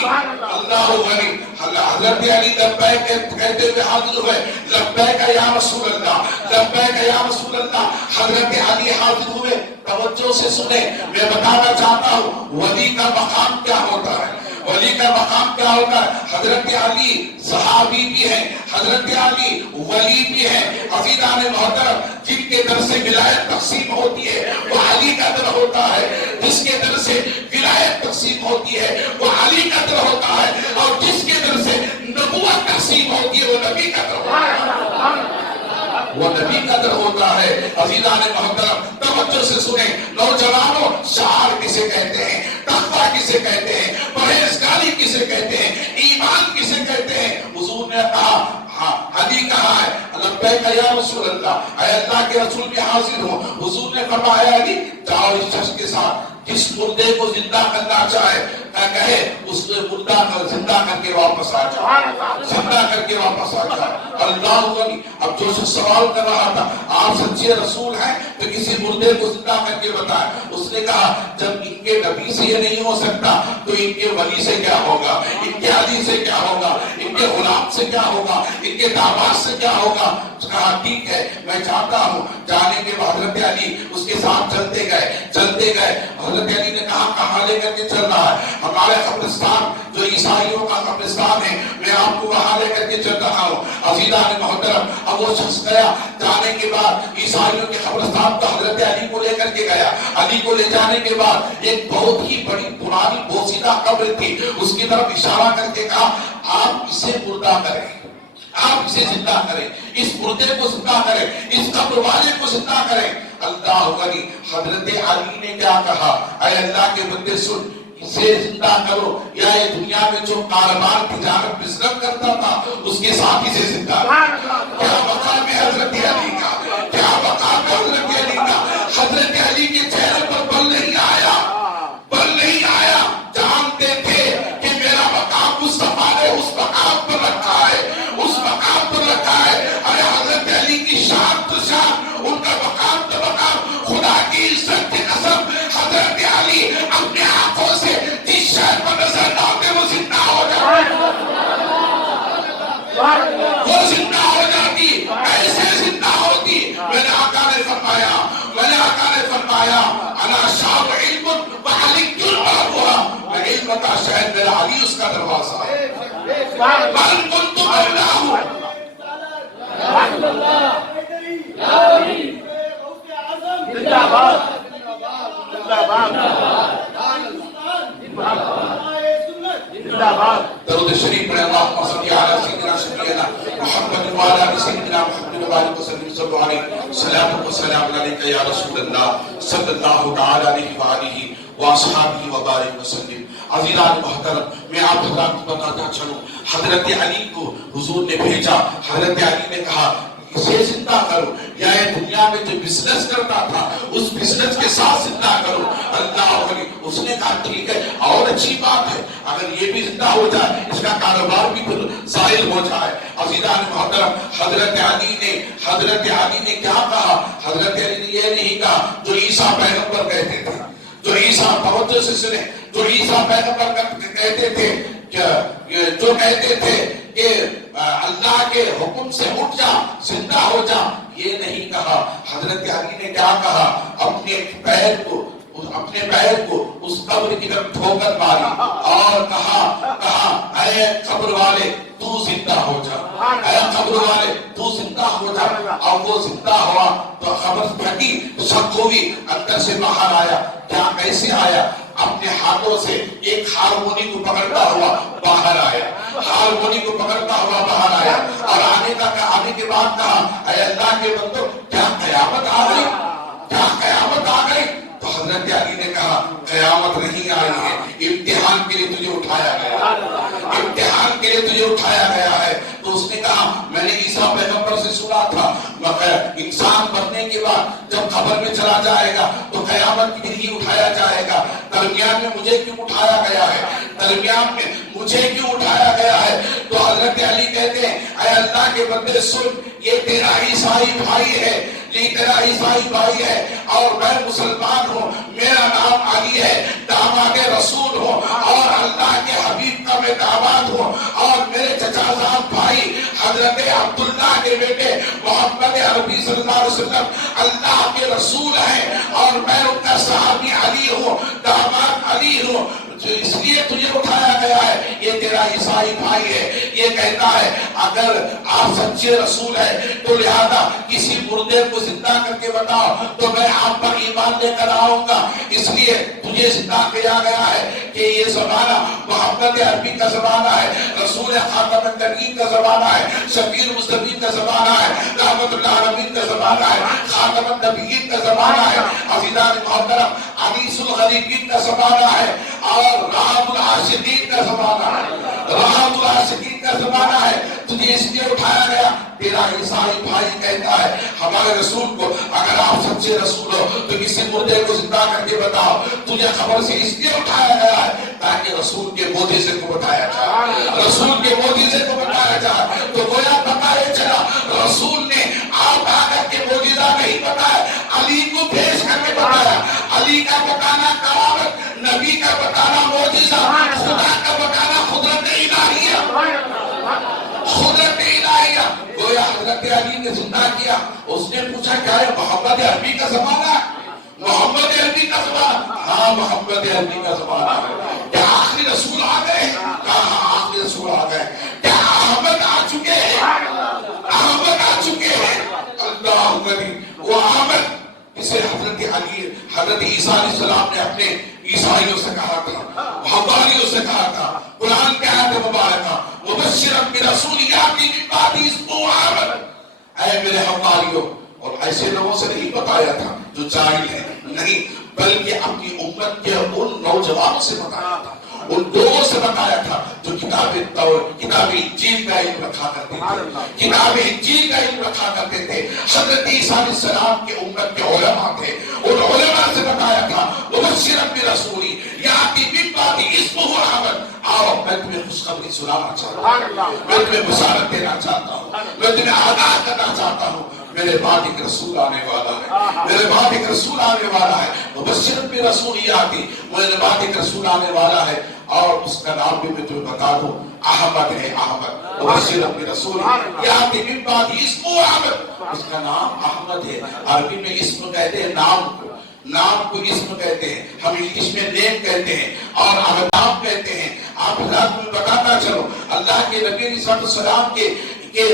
اللہ غنی، اللہ حضرت علی لبیک کہتے ہوئے حاضر ہوئے، لبیک یا رسول اللہ، لبیک یا رسول اللہ۔ حضرت علی حاضر ہوئے، توجہ سے سنیں، میں بتانا چاہتا ہوں ولی کا مقام کیا ہوتا ہے، ولی کا مقام کیا ہوتا ہے۔ حضرت علی صحابی بھی ہیں، حضرت علی ولی بھی ہیں۔ عزیزان محترم، جن کے در سے ولایت تقسیم ہوتی ہے وہ علی کا در ہوتا ہے، جس کے در سے ولایت تقسیم ہوتی ہے وہ علی کا در ہوتا ہے، اور جس کے در سے نبوت تقسیم ہوتی ہے وہ نبی کا در ہوتا ہے، وہ نبی کا در ہوتا ہے۔ عزیزان محترم توجہ سے سنیں، نوجوانوں، شعار کسے کہتے ہیں، تقویٰ کسے کہتے ہیں، پرہیزگاری کسے کہتے ہیں، ایمان کسے کہتے ہیں؟ حضور نے کہا، علی کہا ہے لبیک یا رسول اللہ، اے اللہ کے رسول بھی حاضر ہوں۔ حضور نے فرمایا علی جاؤ اس شخص کے ساتھ جس مردے کو زندہ کرنا چاہے کہے اس مردہ کو زندہ کر کے واپس آ جائے، زندہ کر کے واپس آ جائے۔ اللہ علی، اب جو شخص سوال کر رہا تھا آپ سچے رسول ہیں تو کسی مردے کو زندہ کر کے بتائیں، اس نے کہا جب ان کے نبی سے یہ نہیں ہو سکتا تو ان کے ولی سے کیا ہوگا، ان کے علی سے کیا ہوگا، ان کے غلام سے کیا ہوگا، ان کے داماد سے کیا ہوگا؟ کہا ٹھیک ہے میں چاہتا ہوں۔ جانے کے بعد حضرت علی اس کے ساتھ چلتے گئے۔ حضرت علی نے کہا کہاں لے کر کے چل رہا ہے؟ ہمارے قبرستان جو عیسائیوں کا قبرستان ہے میں آپ کو وہاں لے کر کے چل رہا ہوں۔ عزیزان محترم، اب وہ شخص گیا، جانے کے بعد عیسائیوں کے قبرستان تو حضرت علی کو لے کر کے گیا۔ علی کو لے جانے کے بعد ایک بہت ہی بڑی پرانی بوسیدہ قبر تھی، اس کی طرف اشارہ کر کے کہا آپ اسے مردہ کریں، آپ اسے زندہ کریں، اس مردے کو زندہ کریں، اس قبر والے کو زندہ کریں۔ اللہ علی، حضرت علی نے کیا کہا؟ اے اللہ کے بندے سن، اسے زندہ کرو یا یہ دنیا میں جو کاروبار تجارت بزنس کرتا تھا اس کے ساتھ اسے زندہ کرو۔ کیا مقام ہے حضرت علی کا، کیا مقام ہے حضرت علی کا۔ حضرت علی کے چہرے پر بل نہیں آیا، بل نہیں آیا، جانتے تھے کہ میرا مقام مصطفیٰ نے اس مقام پر رکھا ہے، اس مقام پر رکھا ہے۔ ارے حضرت علی کی شان تو شان، ان کا مقام تو مقام، خدا کی عزت کی قسم حضرت علی اپنے آنکھوں سے جس شہر پر نظر ڈالتے وہ زندہ ہو جاتے، وہ زندہ ہو جاتی، ایسے زندہ ہوتی۔ میرے آقا نے فرمایا انا شاب علم و علی الباب، میں علم کا شہر میرا علی اس کا دروازہ ہے، بل کنت مولاہ۔ درود شریف پر اللہم صلی علی سیدنا شفیعنا محمد و علی سیدنا محمد و علیہ وسلم صلی اللہ علیہ صلاۃ و سلام علیکہ یا رسول اللہ صلی اللہ تعالی علیہ وآلہ واصحابہ وبارک وسلم۔ عزیزان محترم، میں آپ حضرات کو بتاتا چلوں، حضرت علی کو حضور نے بھیجا۔ حضرت علی نے کہا اسے زندہ کرو، یا یہ دنیا میں جو بزنس کرتا تھا اس بزنس کے ساتھ زندہ کرو۔ اللہ علی، اس نے کہا ٹھیک ہے، اور اچھی بات ہے اگر یہ بھی زندہ ہو جائے، اس کا کاروبار بھی پھر زائل ہو جائے۔ عزیزان محترم، حضرت علی نے کیا کہا؟ حضرت علی نے یہ نہیں کہا جو عیسیٰ پیغمبر کہتے تھے، جو عیسیٰ، توجہ سے سنیں، جو عیسیٰ پیغمبر کہتے تھے، جو کہتے تھے کہ اللہ کے حکم سے اٹھ جا، زندہ ہو جا، یہ نہیں کہا۔ حضرت علی نے کیا کہا؟ اپنے پیر کو اس قبر کی طرف ٹھوکر ماری اور کہا اے قبر والے تو زندہ ہو جا، اے قبر والے تو زندہ ہو جا۔ اور وہ زندہ ہوا تو قبر پھٹی، شک ہوئی، اندر سے باہر آیا۔ کیا کیسے آیا؟ اپنے ہاتھوں سے ایک ہارمونی کو پکڑتا ہوا باہر آیا، ہارمونی کو پکڑتا ہوا باہر آیا، اور آنے کے بعد کہا اے اللہ کے بندو کیا قیامت آ گئی، کیا قیامت آ گئی؟ تو حضرت علی نے کہا قیامت نہیں آئی ہے، امتحان کے لیے تجھے اٹھایا گیا، امتحان کے لیے تجھے اٹھایا گیا ہے۔ تو اس نے کہا میں نے عیسیٰ پیغمبر سے سنا تھا انسان مرنے کے بعد جب قبر میں چلا جائے گا تو قیامت کے لیے اٹھایا جائے گا، درمیان میں مجھے کیوں اٹھایا گیا ہے، درمیان میں مجھے کیوں اٹھایا گیا ہے؟ تو حضرت علی کہتے ہیں اے اللہ کے بندے سن، یہ تیرا عیسائی بھائی ہے، یہ تیرا عیسائی بھائی ہے اور میں مسلمان ہوں، میرا نام علی ہے، داماد رسول ہوں اور اللہ کے حبیب کا میں داماد ہوں، اور میرے چچا حضرت عبداللہ کے بیٹے محمد عربی صلی اللہ علیہ وسلم اللہ کے رسول ہیں اور میں ان کا صحابی علی ہوں، داماد علی ہوں، جو اس لیے تجھے اٹھایا گیا ہے، یہ تیرا عیسائی بھائی ہے، یہ کہتا ہے اگر آپ سچے رسول ہیں تو لہذا کسی مردے کو زندہ کر کے بتاؤ تو میں آپ پر ایمان لے کر آؤں گا، اس لیے تجھے زندہ کیا گیا ہے کہ یہ زمانہ محمد عربی کا زمانہ ہے، رسول خاتم النبیین کا زمانہ ہے، شفیع المذنبین کا زمانہ ہے، رحمت اللہ العالمین کا زمانہ ہے، خاتم النبیین کا زمانہ ہے، عزیزان محترم انیس الغریبین کا زمانہ ہے، اور راحت العاشقین کا زمانہ ہے، راحت العاشقین کا زمانہ ہے، تجھے اس لیے اٹھایا گیا۔ تیرا عیسائی بھائی کہتا ہے ہمارے رسول کو اگر آپ سچے رسول ہو تو کسی مردے کو زندہ کر کے بتاؤ، تجھے خبر سے اس لیے اٹھایا گیا ہے تاکہ رسول کے معجزے کو بتایا جائے، رسول کے معجزے کو بتایا جائے۔ تو گویا بتایا چلا رسول نے آپ آ کر کے معجزہ نہیں بتایا، علی کو پیش کر کے بتایا، علی کا بتانا کرامت، نبی کا بتانا معجزہ، خدا کا بتانا قدرت الہیہ، قدرت الہیہ۔ گویا حضرت علی نے زندہ کیا، اس نے پوچھا کیا ہے محمد عربی کا زمانہ ہے؟ محمد عربی کا زمانہ؟ ہاں محمد عربی کا زمانہ ہے۔ کیا آخری رسول آ گئے؟ کہا ہاں آخری رسول آ گئے۔ کیا احمد آ چکے ہیں؟ احمد آ چکے ہیں۔ اللہ نبی وہ احمد اسے حضرت علی حضرت عیسیٰ علیہ السلام نے اپنے عیسائیوں سے کہا تھا، حواریوں سے کہا تھا، قرآن کے آیت مبارکہ مبشرا برسول یاتی من بعدہ اسمہ احمد، اے میرے حواریوں، اور ایسے لوگوں سے نہیں بتایا تھا جو جاہل ہیں، نہیں، بلکہ اپنی امت کے ان نوجوانوں سے بتایا تھا، ان لوگوں سے بتایا تھا جو کتاب انجیل کا علم رکھا کرتے تھے، کتاب انجیل کا علم رکھا کرتے تھے۔ حضرت عیسیٰ علیہ السلام کے امت کے علماء تھے، ان علماء سے بتایا تھا مبشرا برسول یاتی من بعدہ اسمہ احمد، آؤ میں تمہیں خوشخبری سنانا چاہتا ہوں، میں تمہیں بشارت دینا چاہتا ہوں، میں تمہیں آگاہ کرنا چاہتا ہوں، میرے بعد ایک رسول آنے والا ہے، میرے بعد ایک رسول آنے والا ہے، مبشر برسول یاتی، میرے بعد ایک رسول آنے والا ہے، اور اس کا نام بھی میں تمہیں بتا دوں، احمد ہے، احمد، مبشر برسول یاتی من بعدہ اسمہ احمد، اس کا نام احمد ہے۔ عربی میں اسم کہتے ہیں نام کو، نام کو اسم کہتے ہیں، ہم انگلش میں نیم کہتے ہیں اور نام کہتے ہیں۔ آپ حضرات میں بتاتا چلو اللہ کے نبی علیہ السلام کے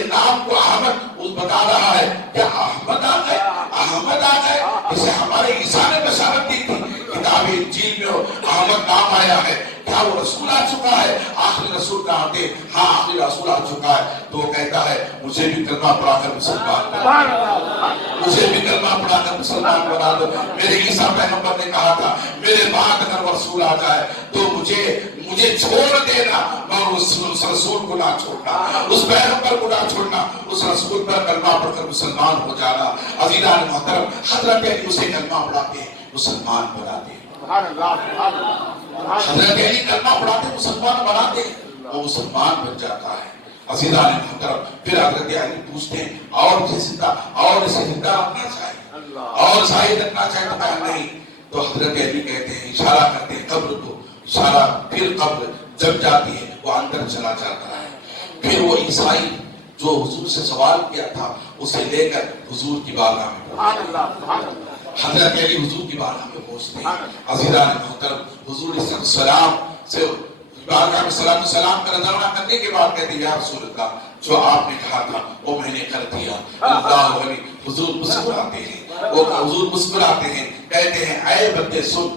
نام کو احمد اس بتا رہا ہے، کیا احمد آ گئے؟ احمد آ گئے، اسے ہمارے عیسیٰ نے بشارت دی تھی، کتاب انجیل میں احمد نام آیا ہے، کیا وہ رسول آ چکا ہے؟ آخری رسول کہاں تھے؟ ہاں آخری رسول آ چکا ہے۔ تو وہ کہتا ہے مجھے بھی کلمہ پڑھا کر مسلمان بنا دو، مجھے بھی کلمہ پڑھا کر مسلمان بنا دو۔ میرے عیسیٰ پیغمبر نے کہا تھا میرے بعد اگر وہ رسول آ جائے تو مجھے چھوڑ دینا، اور اس رسول کو نہ چھوڑنا، اس پیغمبر کو نہ چھوڑنا، اس رسول پر کلمہ پڑھ کر مسلمان ہو جانا۔ عزیزان محترم حضرت علی اسے کلمہ پڑھاتے مسلمان بناتے، حضرت علی کلمہ پڑھاتے مسلمان بناتے، وہ مسلمان بن جاتا ہے۔ عزیزان محترم پھر حضرت علی پوچھتے ہیں اور اسے زندہ رکھنا چاہیے اور شاہد رکھنا چاہیے تو کہا نہیں، تو حضرت علی کہتے ہیں اشارہ کرتے ہیں قبر کو، اشارہ، پھر قبر جب جاتی ہے وہ اندر چلا جاتا ہے، پھر وہ عیسائی جو حضور سے سوال کیا تھا اسے لے کر حضور کی بارگاہ میں پہنچتے، حضرت علی حضور کی بارگاہ میں پہنچتے ہیں۔ عزیزان محترم حضور علیہ السلام سے بارگاہ میں سلام کا نظرانہ کرنے کے بعد کہتے ہیں یا رسول اللہ جو آپ نے کہا تھا وہ میں نے کر دیا۔ اللہ علی حضور مسکراتے ہیں، وہ حضور مسکراتے ہیں، کہتے ہیں اے بندے سن،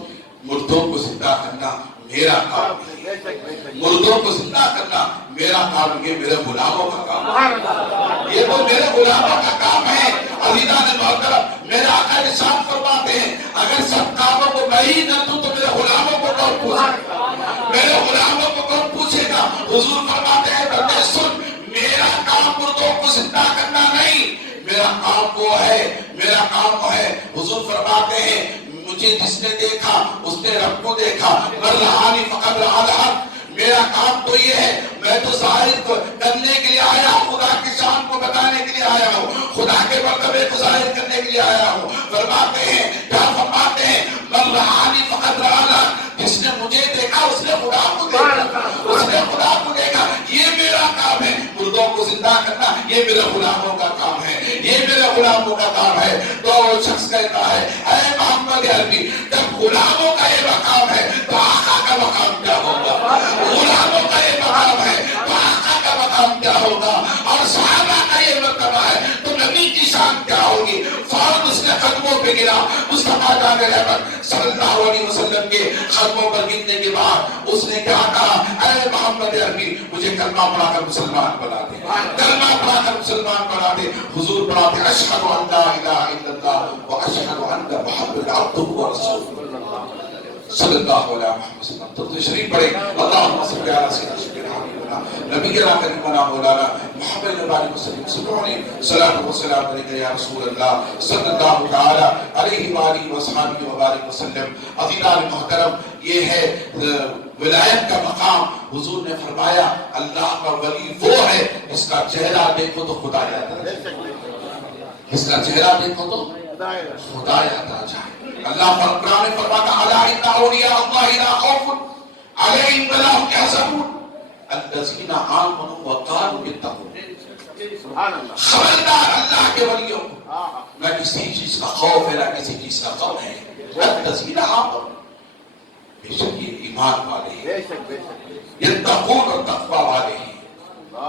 مردوں کو زندہ کرنا میرا کام نہیں، مردوں کو زندہ کرنا میرا کام نہیں، میرے غلاموں کا کام ہے، یہ تو میرے غلاموں کا کام ہے۔ عزیزان محترم میرے آقا ارشاد فرماتے ہیں اگر سب کاموں کو میں ہی کر دوں تو میرے غلاموں کو کون پوچھے گا، میرے غلاموں کو کون پوچھے گا؟ حضور فرماتے ہیں بندے سن، میرا کام مردوں کو زندہ کرنا نہیں، میرا کام وہ ہے، میرا کام وہ ہے۔ حضور فرماتے ہیں مجھے جس نے دیکھا اس نے رب کو دیکھا، من رآنی فقد رأى الحق، میرا کام تو یہ ہے میں تو ظاہر کرنے کے لیے آیا ہوں، خدا کی شان کو بتانے کے لیے آیا ہوں، خدا کے مرتبے کو ظاہر کرنے کے لیے آیا ہوں۔ فرماتے ہیں کیا فرماتے ہیں من رآنی فقد رأى الحق، جس نے مجھے دیکھا اس نے خدا کو دیکھا، اس نے خدا کو دیکھا، یہ میرا کام ہے، مردوں کو زندہ کرنا یہ میرے غلاموں کا کام ہے، یہ میرے غلاموں کا کام ہے. تو وہ شخص کہتا ہے اے محمد عربی، جب غلاموں کا یہ مقام ہے تو آقا کا مقام کیا ہوگا؟ غلاموں کا یہ مقام ہے تو آقا کا مقام کیا ہوگا؟ اور صحابہ کا یہ مرتبہ ہے تو نبی کی شان کیا ہوگی؟ فوراً اس نے قدموں پہ گرا. مصطفیٰ جان رحمت صلی اللہ علیہ وسلم کے قدموں پر گرنے کے بعد اس نے کیا کہا؟ اے محمد عربی، مجھے کلمہ پڑھا کر مسلمان بنا دے، کلمہ پڑھا کر مسلمان بنا دے. حضور پڑھاتے اشہد ان لا الہ الا اللہ و اشہد ان محمد عبدہ و رسولہ صلی اللہ علیہ وسلم. تو شریف پڑھے اللہم صلی علی سیدنا حبیبنا نبی کریمنا مولانا محمد علیہ وسلم سبحانہ صلاۃ و سلام علیکہ یا رسول اللہ صلی اللہ تعالی علیہ وآلہ وصحبہ وبارک وسلم. عزیزان محترم، یہ ہے ولایت کا مقام. حضور نے فرمایا اللہ کا ولی وہ ہے جس کا چہرہ دیکھو تو خدا یاد آ جائے، جس کا چہرہ دیکھو تو خدا یاد آ جائے. اللہ قرآن میں فرماتا الا ان اولیاء اللہ لا خوف علیہم ولا هم يحزنون الذین آمنوا وكانوا يتقون. خبردار اللہ کے ولیوں کو نہ کسی چیز کا خوف ہے نہ کسی چیز کا غم ہے. الذین آمنوا، بے شک یہ ایمان والے ہیں، یتقون اور تقوی والے ہیں.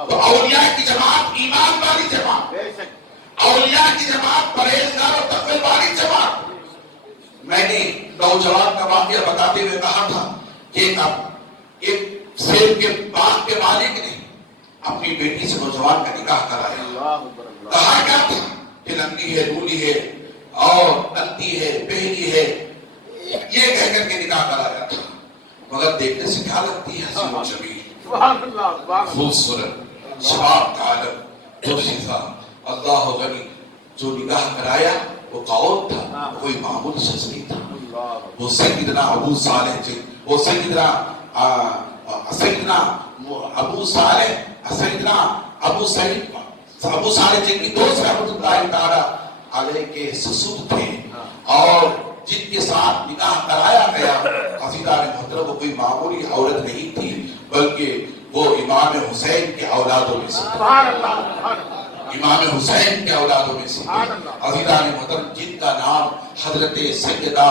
تو اولیاء کی جماعت ایمان والی جماعت، اولیاء کی جماعت پرہیزگار اور تقوی والی جماعت. میں نے نوجوان کا واقعہ بتاتے ہوئے کہا تھا کہ ایک سیب کے باغ کے مالک نے اپنی بیٹی سے نوجوان کا نکاح کرایا. کہا کیا تھا کہ لنگی ہے، لولی ہے اور انتی ہے، بہری ہے، یہ کہہ کر کے نکاح کرایا تھا. مگر دیکھنے سے کیا لگتی ہے؟ حسین و جمیل، خوبصورت، شباب کا عالم، دوشیزہ، اللہ غنی. جو نکاح کرایا وہ قاؤد تھا، کوئی معمولی شخص نہیں تھا. وہ سیدنا ابو صالح جی، وہ سیدنا ابو صالح، سیدنا ابو صالح جی کی دوست رحمت اللہ تعالی علیہ کے سسر تھے اور جن کے ساتھ نکاح کرایا گیا عزیزان محترم وہ کوئی معمولی عورت نہیں تھی بلکہ وہ امام حسین کے اولادوں میں سے، امام حسین کے اولادوں میں سے. عزیزان محترم جن کا نام حضرت سیدہ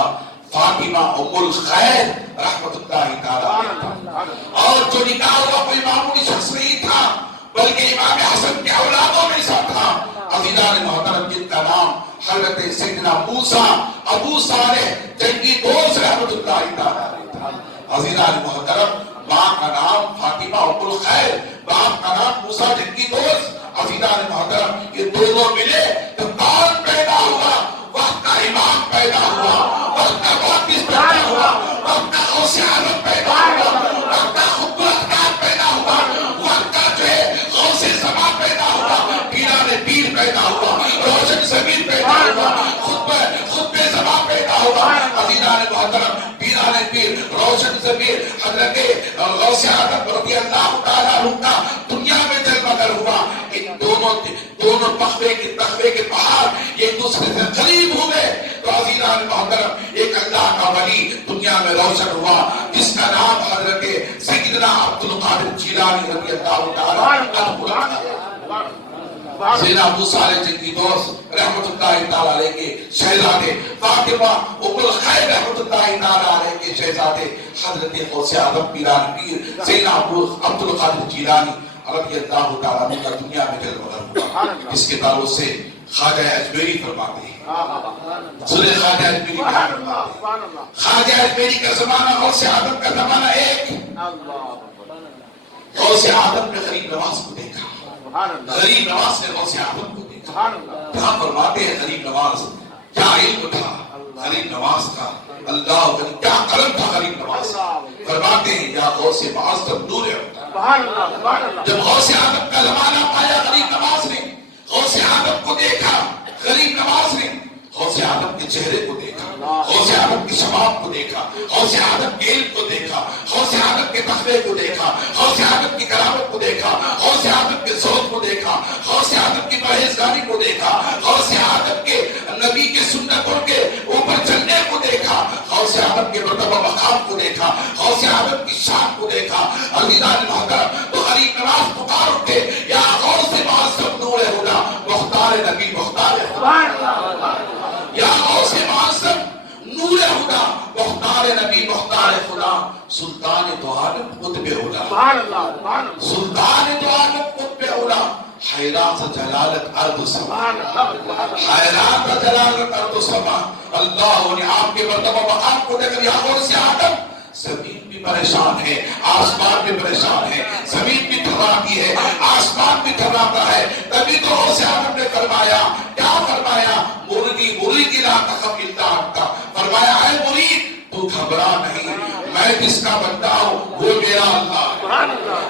فاطمہ ام الخیر رحمت اللہ تعالی تھا. اور جو نکاح ہوا کوئی معمولی شخص نہیں تھا بلکہ امام حسن کے اولادوں میں سے تھا. عزیزان محترم جن کا نام حضرت سیدنا موسیٰ ابو صالح جنگی دوست رحمت اللہ تعالی تھا. عزیزان محترم ماں کا نام فاطمہ ام الخیر، باپ کا نام موسیٰ جنگی دوست. عزیزان محترم یہ دونوں ملے تو کون پیدا ہوا؟ وقت کا امام پیدا ہوا، وقت کا محدث پیدا ہوا، وقت کا غوث اعظم پیدا ہوا، وقت کا خطب الاقطاب پیدا ہوا، وقت کا جو ہے غوث زمان پیدا ہوا، پیران پیر پیدا ہوا، روشن ضمیر پیدا ہوا، خطب زمان پیدا ہوا. عزیزان محترم پیران پیر، روشن ضمیر، حضرت غوث اعظم رضی اللہ تعالیٰ عنہ کا دنیا میں جلوگر ہوا. ان دونوں تخوے کے پہاڑ ایک دوسرے سے قریب ہوئے تو عزیزان محترم ایک اللہ کا ولی دنیا میں روشن ہوا جس کا نام حضرت سیدنا عبد القادر جیلانی رضی اللہ تعالی عنہ. سیدنا ابو صالح جنگی دوست رحمت اللہ تعالی علیہ کے شہزادے، فاطمہ ام الخیر رحمت اللہ تعالی علیہ کے شہزادے حضرت غوث اعظم پیران پیر سیدنا عبد القادر جیلانی رضی اللہ تعالیٰ عنہ کا دنیا میں جلوگر ہوا. اس کے تعلق سے خواجہ اجمیری فرماتے ہیں، سورہ خواجہ اجمیری فرماتے ہیں خواجہ اجمیری کا زمانہ غوث اعظم کا زمانہ ایک. غوث اعظم نے غریب نواز کو دیکھا، غریب نواز نے غوث اعظم کو دیکھا. کہاں فرماتے ہیں غریب نواز کیا علم تھا غریب نواز کا، اللہ کیا قلم تھا غریب نواز. فرماتے ہیں یا غوث معظم نور ہوتا. جب غوث اعظم کا زمانہ پایا غریب نواز نے، غوث اعظم کو دیکھا غریب نواز نے، غوث اعظم کے چہرے کو دیکھا، غوث اعظم کے شباب کو دیکھا، غوث اعظم کے علم کو دیکھا، غوث اعظم کے تخوے کو دیکھا، غوث اعظم کی کرامت کو دیکھا، غوث اعظم کے زہد کو دیکھا، غوث اعظم کی پرہیزگاری کو دیکھا، غوث اعظم کے نبی کے سنتوں کے اوپر چلنے کو دیکھا، غوث اعظم کے مرتبہ مقام کو دیکھا، غوث اعظم کی شان کو دیکھا. عزیزان محترم تو غریب نواز پکار اٹھے یا غوث معظم نور سلطان دو عالم قطب اولا، سلطان دو عالم قطب اولا، حیرات جلالت ارض و سما، حیرات جلالت ارض و سما۔ اللہ نے آپ کے مرتبہ مقام کو دیکھ لیا، اور سے آدم زمین بھی پریشان ہے، آسمان بھی پریشان ہے، زمین بھی تھراتی ہے، آسمان بھی تھراتا ہے۔ تبھی تو غوث آدم نے فرمایا، کیا فرمایا؟ مریدی لا تخف الا انت، فرمایا اے مرید تو گھبرا نہیں، میں جس کا بندہ ہوں وہ میرا اللہ ہے۔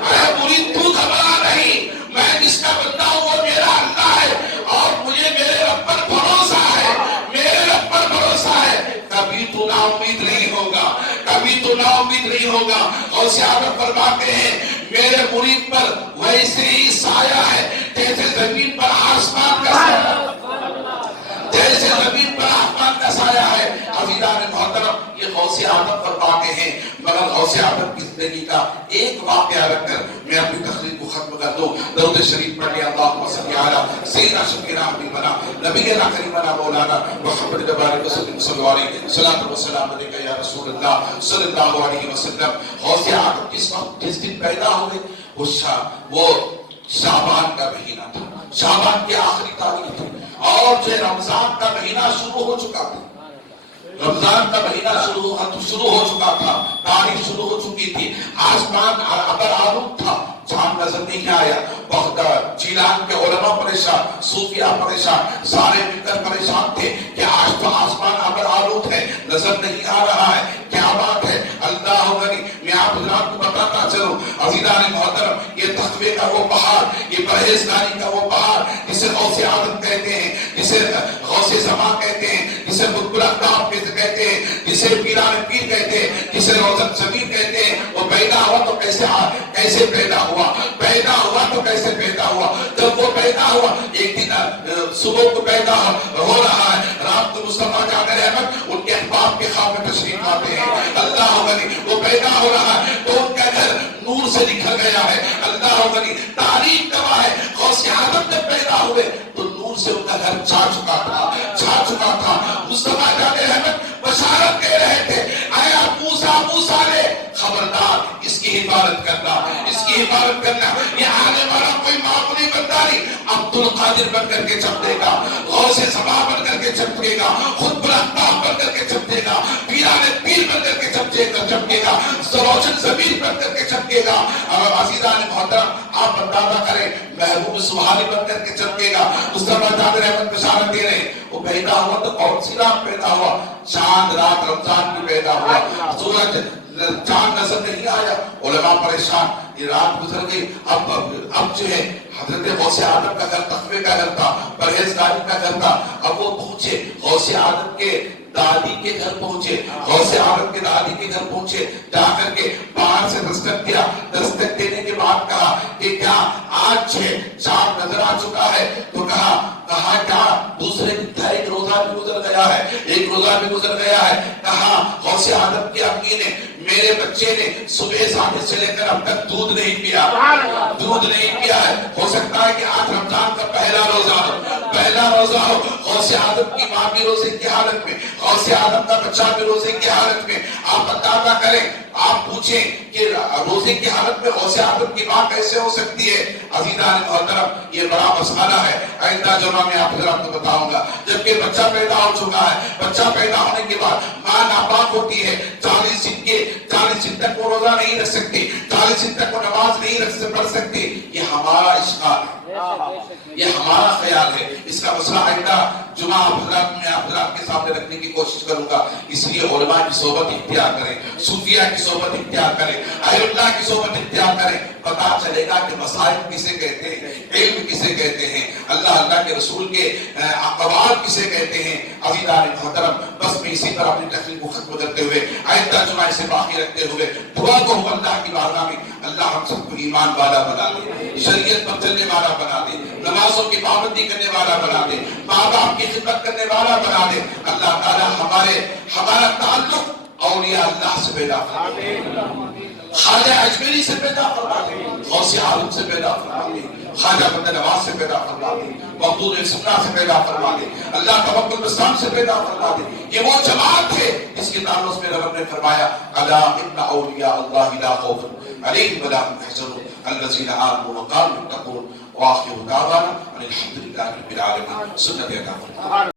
اے مرید تو گھبرا نہیں، میں جس کا بندہ ہوں وہ میرا اللہ ہے، اور مجھے میرے رب پر بھروسہ ہے، میرے رب پر بھروسہ ہے۔ کبھی تو نا امید نہیں ہوگا، کبھی تو نا امید نہیں ہوگا۔ غوث آدم فرماتے ہیں میرے مرید پر ویسے ہی سایہ ہے جیسے زمین پر آسمان کا سایہ، جیسے زمین پر آسمان کا سایہ ہے۔ عزیزان محترم، یہ غوث آدم فرماتے ہیں۔ مگر غوث آدم کی زندگی کا ایک واقعہ رکھ کر میں اپنی تقریر کو ختم کر دوں۔ درود شریف پڑھ لیا، اللہم صلی علی سیدنا شفیعنا حبیبنا نبینا کریمنا مولانا محمد تبارک وسلم صلی اللہ علیہ صلاۃ و سلام علیک یا رسول اللہ صلی اللہ علیہ وسلم۔ غوث آدم جس دن پیدا ہوئے وہ شعبان کا مہینہ تھا، شعبان کی آخری تاریخ تھی، اور جو رمضان کا مہینہ شروع ہو چکا تھا، رمضان کا مہینہ شروع ہو چکا تھا، تاریخ شروع ہو چکی تھی، آسمان ابر آلود تھا، چاند نظر نہیں آیا۔ جیلان کے علماء پریشان، صوفیاء پریشان، سارے مل کر پریشان تھے کہ آج تو آسمان ابر آلود ہے، نظر نہیں آ رہا ہے، کیا بات ہے؟ اللہ غنی۔ میں آپ حضرات کو بتاتا چلوں، عزیزان محترم، یہ تقوی کا وہ پہاڑ، یہ پرہیزگاری کا وہ پہاڑ جسے غوث آدم کہتے ہیں، جسے غوث زمان کہتے ہیں، جسے قطب الاقطاب کہتے ہیں، جسے پیران پیر کہتے ہیں، جسے روزن ضمیر کہتے ہیں، وہ پیدا ہوا تو کیسے پیدا ہوا؟ پیدا ہوا تو کیسے پیدا ہوا؟ جب وہ پیدا ہوا ایک دن صبح کو پیدا ہو رہا ہے، رات کو مصطفیٰ جان رحمت ان کے احباب کے خواب میں تشریف آتے ہیں، اللہ غنی، وہ پیدا ہو رہا ہے تو ان کا گھر نور سے نکھر گیا ہے، اللہ غنی۔ تاریخ گواہ ہے غوث آدم جب پیدا ہوئے تو نور سے ان کا گھر چھا چکا تھا۔ مصطفیٰ جان رحمت بشارت دے رہے تھے، آیا موسیٰ نے خبردار اس کی حفاظت کرنا، اس کی حفاظت کرنا، یہ آنے والا کوئی معمولی بندہ نہیں، عبد القادر بن کر کے چمکے گا، غوث زمان بن کر کے چمکے گا، قطب الاقطاب بن کر کے چمکے گا، پیران پیر بن کر کے چمکے گا، روشن ضمیر بن کر کے چمکے گا۔ عزیزان محترم، آپ اندازہ کریں، محبوب سبحانی بن کر کے چمکے گا۔ مصطفیٰ جان رحمت بشارت دے رہے ہیں، وہ پیدا ہوا تو کون سی رات پیدا ہوا؟ چاند رات رمضان میں پیدا ہوا، سورج چاند نظر نہیں آیا، علماء پریشان، یہ رات گزر گئی، اب جو ہے حضرت غوث آدم کا گھر تقوی کا گھر تھا، پرہیزگاری کا گھر تھا۔ اب وہ پہنچے غوث آدم کے دادی کے گھر پہنچے، غوث آدم کے دادی کے گھر پہنچے، جا کر کے باہر سے دستک دیا، دستک دینے کے بعد کہا کہ کیا آج چاند نظر آ چکا ہے؟ تو کہا کیا دوسرے دن تھا، ایک روزہ بھی گزر گیا ہے، ایک روزہ بھی گزر گیا ہے۔ کہا غوث آدم کی امی نے، میرے بچے نے صبح ساڑھے سے لے کر اب تک دودھ نہیں پیا ہے، ہو سکتا ہے کہ آج رمضان کا پہلا روزہ ہو۔ غوث آدم کی ماں بھی روزے کی حالت میں، غوث آدم کا بچہ بھی روزے کی حالت میں۔ آپ اندازہ کریں، آپ پوچھیں کہ روزے کی حالت میں غوث آدم کی ماں کیسے ہو سکتی ہے؟ عزیزان محترم، یہ بڑا مسئلہ ہے، آئندہ جمعہ میں آپ حضرات کو بتاؤں گا۔ جبکہ بچہ پیدا ہو چکا ہے، بچہ پیدا ہونے کے بعد ماں ناپاک ہوتی ہے، 40 دن تک وہ روزہ نہیں رکھ سکتی، 40 دن تک وہ نماز نہیں پڑھ سکتی۔ یہ ہمارا اشکال ہے، یہ ہمارا خیال ہے۔ اس کا مسئلہ آئندہ جمعہ میں آپ حضرات کے سامنے رکھنے کی کوشش کروں گا۔ اس لیے علماء کی صحبت اختیار کریں، صوفیاء کی صحبت اختیار کریں، اہل اللہ کی صحبت اختیار کریں، پتا چلے گا کہ مسائل کسے کہتے ہیں، علم کسے کہتے ہیں، اللہ کے رسول کے اقوال کسے کہتے ہیں۔ عزیزان محترم، بس میں اسی پر اپنی تقریر کو ختم کرتے ہوئے آئندہ جمعہ سے باقی رکھتے ہوئے دعا کو اللہ کی بارگاہ میں اللہ ہم سب کو ایمان والا بنا دے، شریعت پر چلنے والا بنا دے، نمازوں کی پابندی کرنے والا بنا دے، ماں باپ کی خدمت کرنے والا بنا دے۔ اللہ تعالی ہمارا تعلق اولیاء اللہ سے پیدا فرما دے، خواجہ اجمیری سے پیدا فرما دے، غوث عالم سے پیدا فرما دے، خواجہ بندہ نواز سے پیدا فرما دے، مقبول سکرا سے پیدا فرما دے، اللہ توکل بسام سے پیدا فرما دے. یہ وہ جماعت ہے جس کے تعلق میں رب نے فرمایا الا ان اولیاء اللہ لا خوف علیہم ولا هم يحزنون الذين آمنوا وقالوا يتقون. واخر دعوانا ان الحمد لله رب العالمين. سنت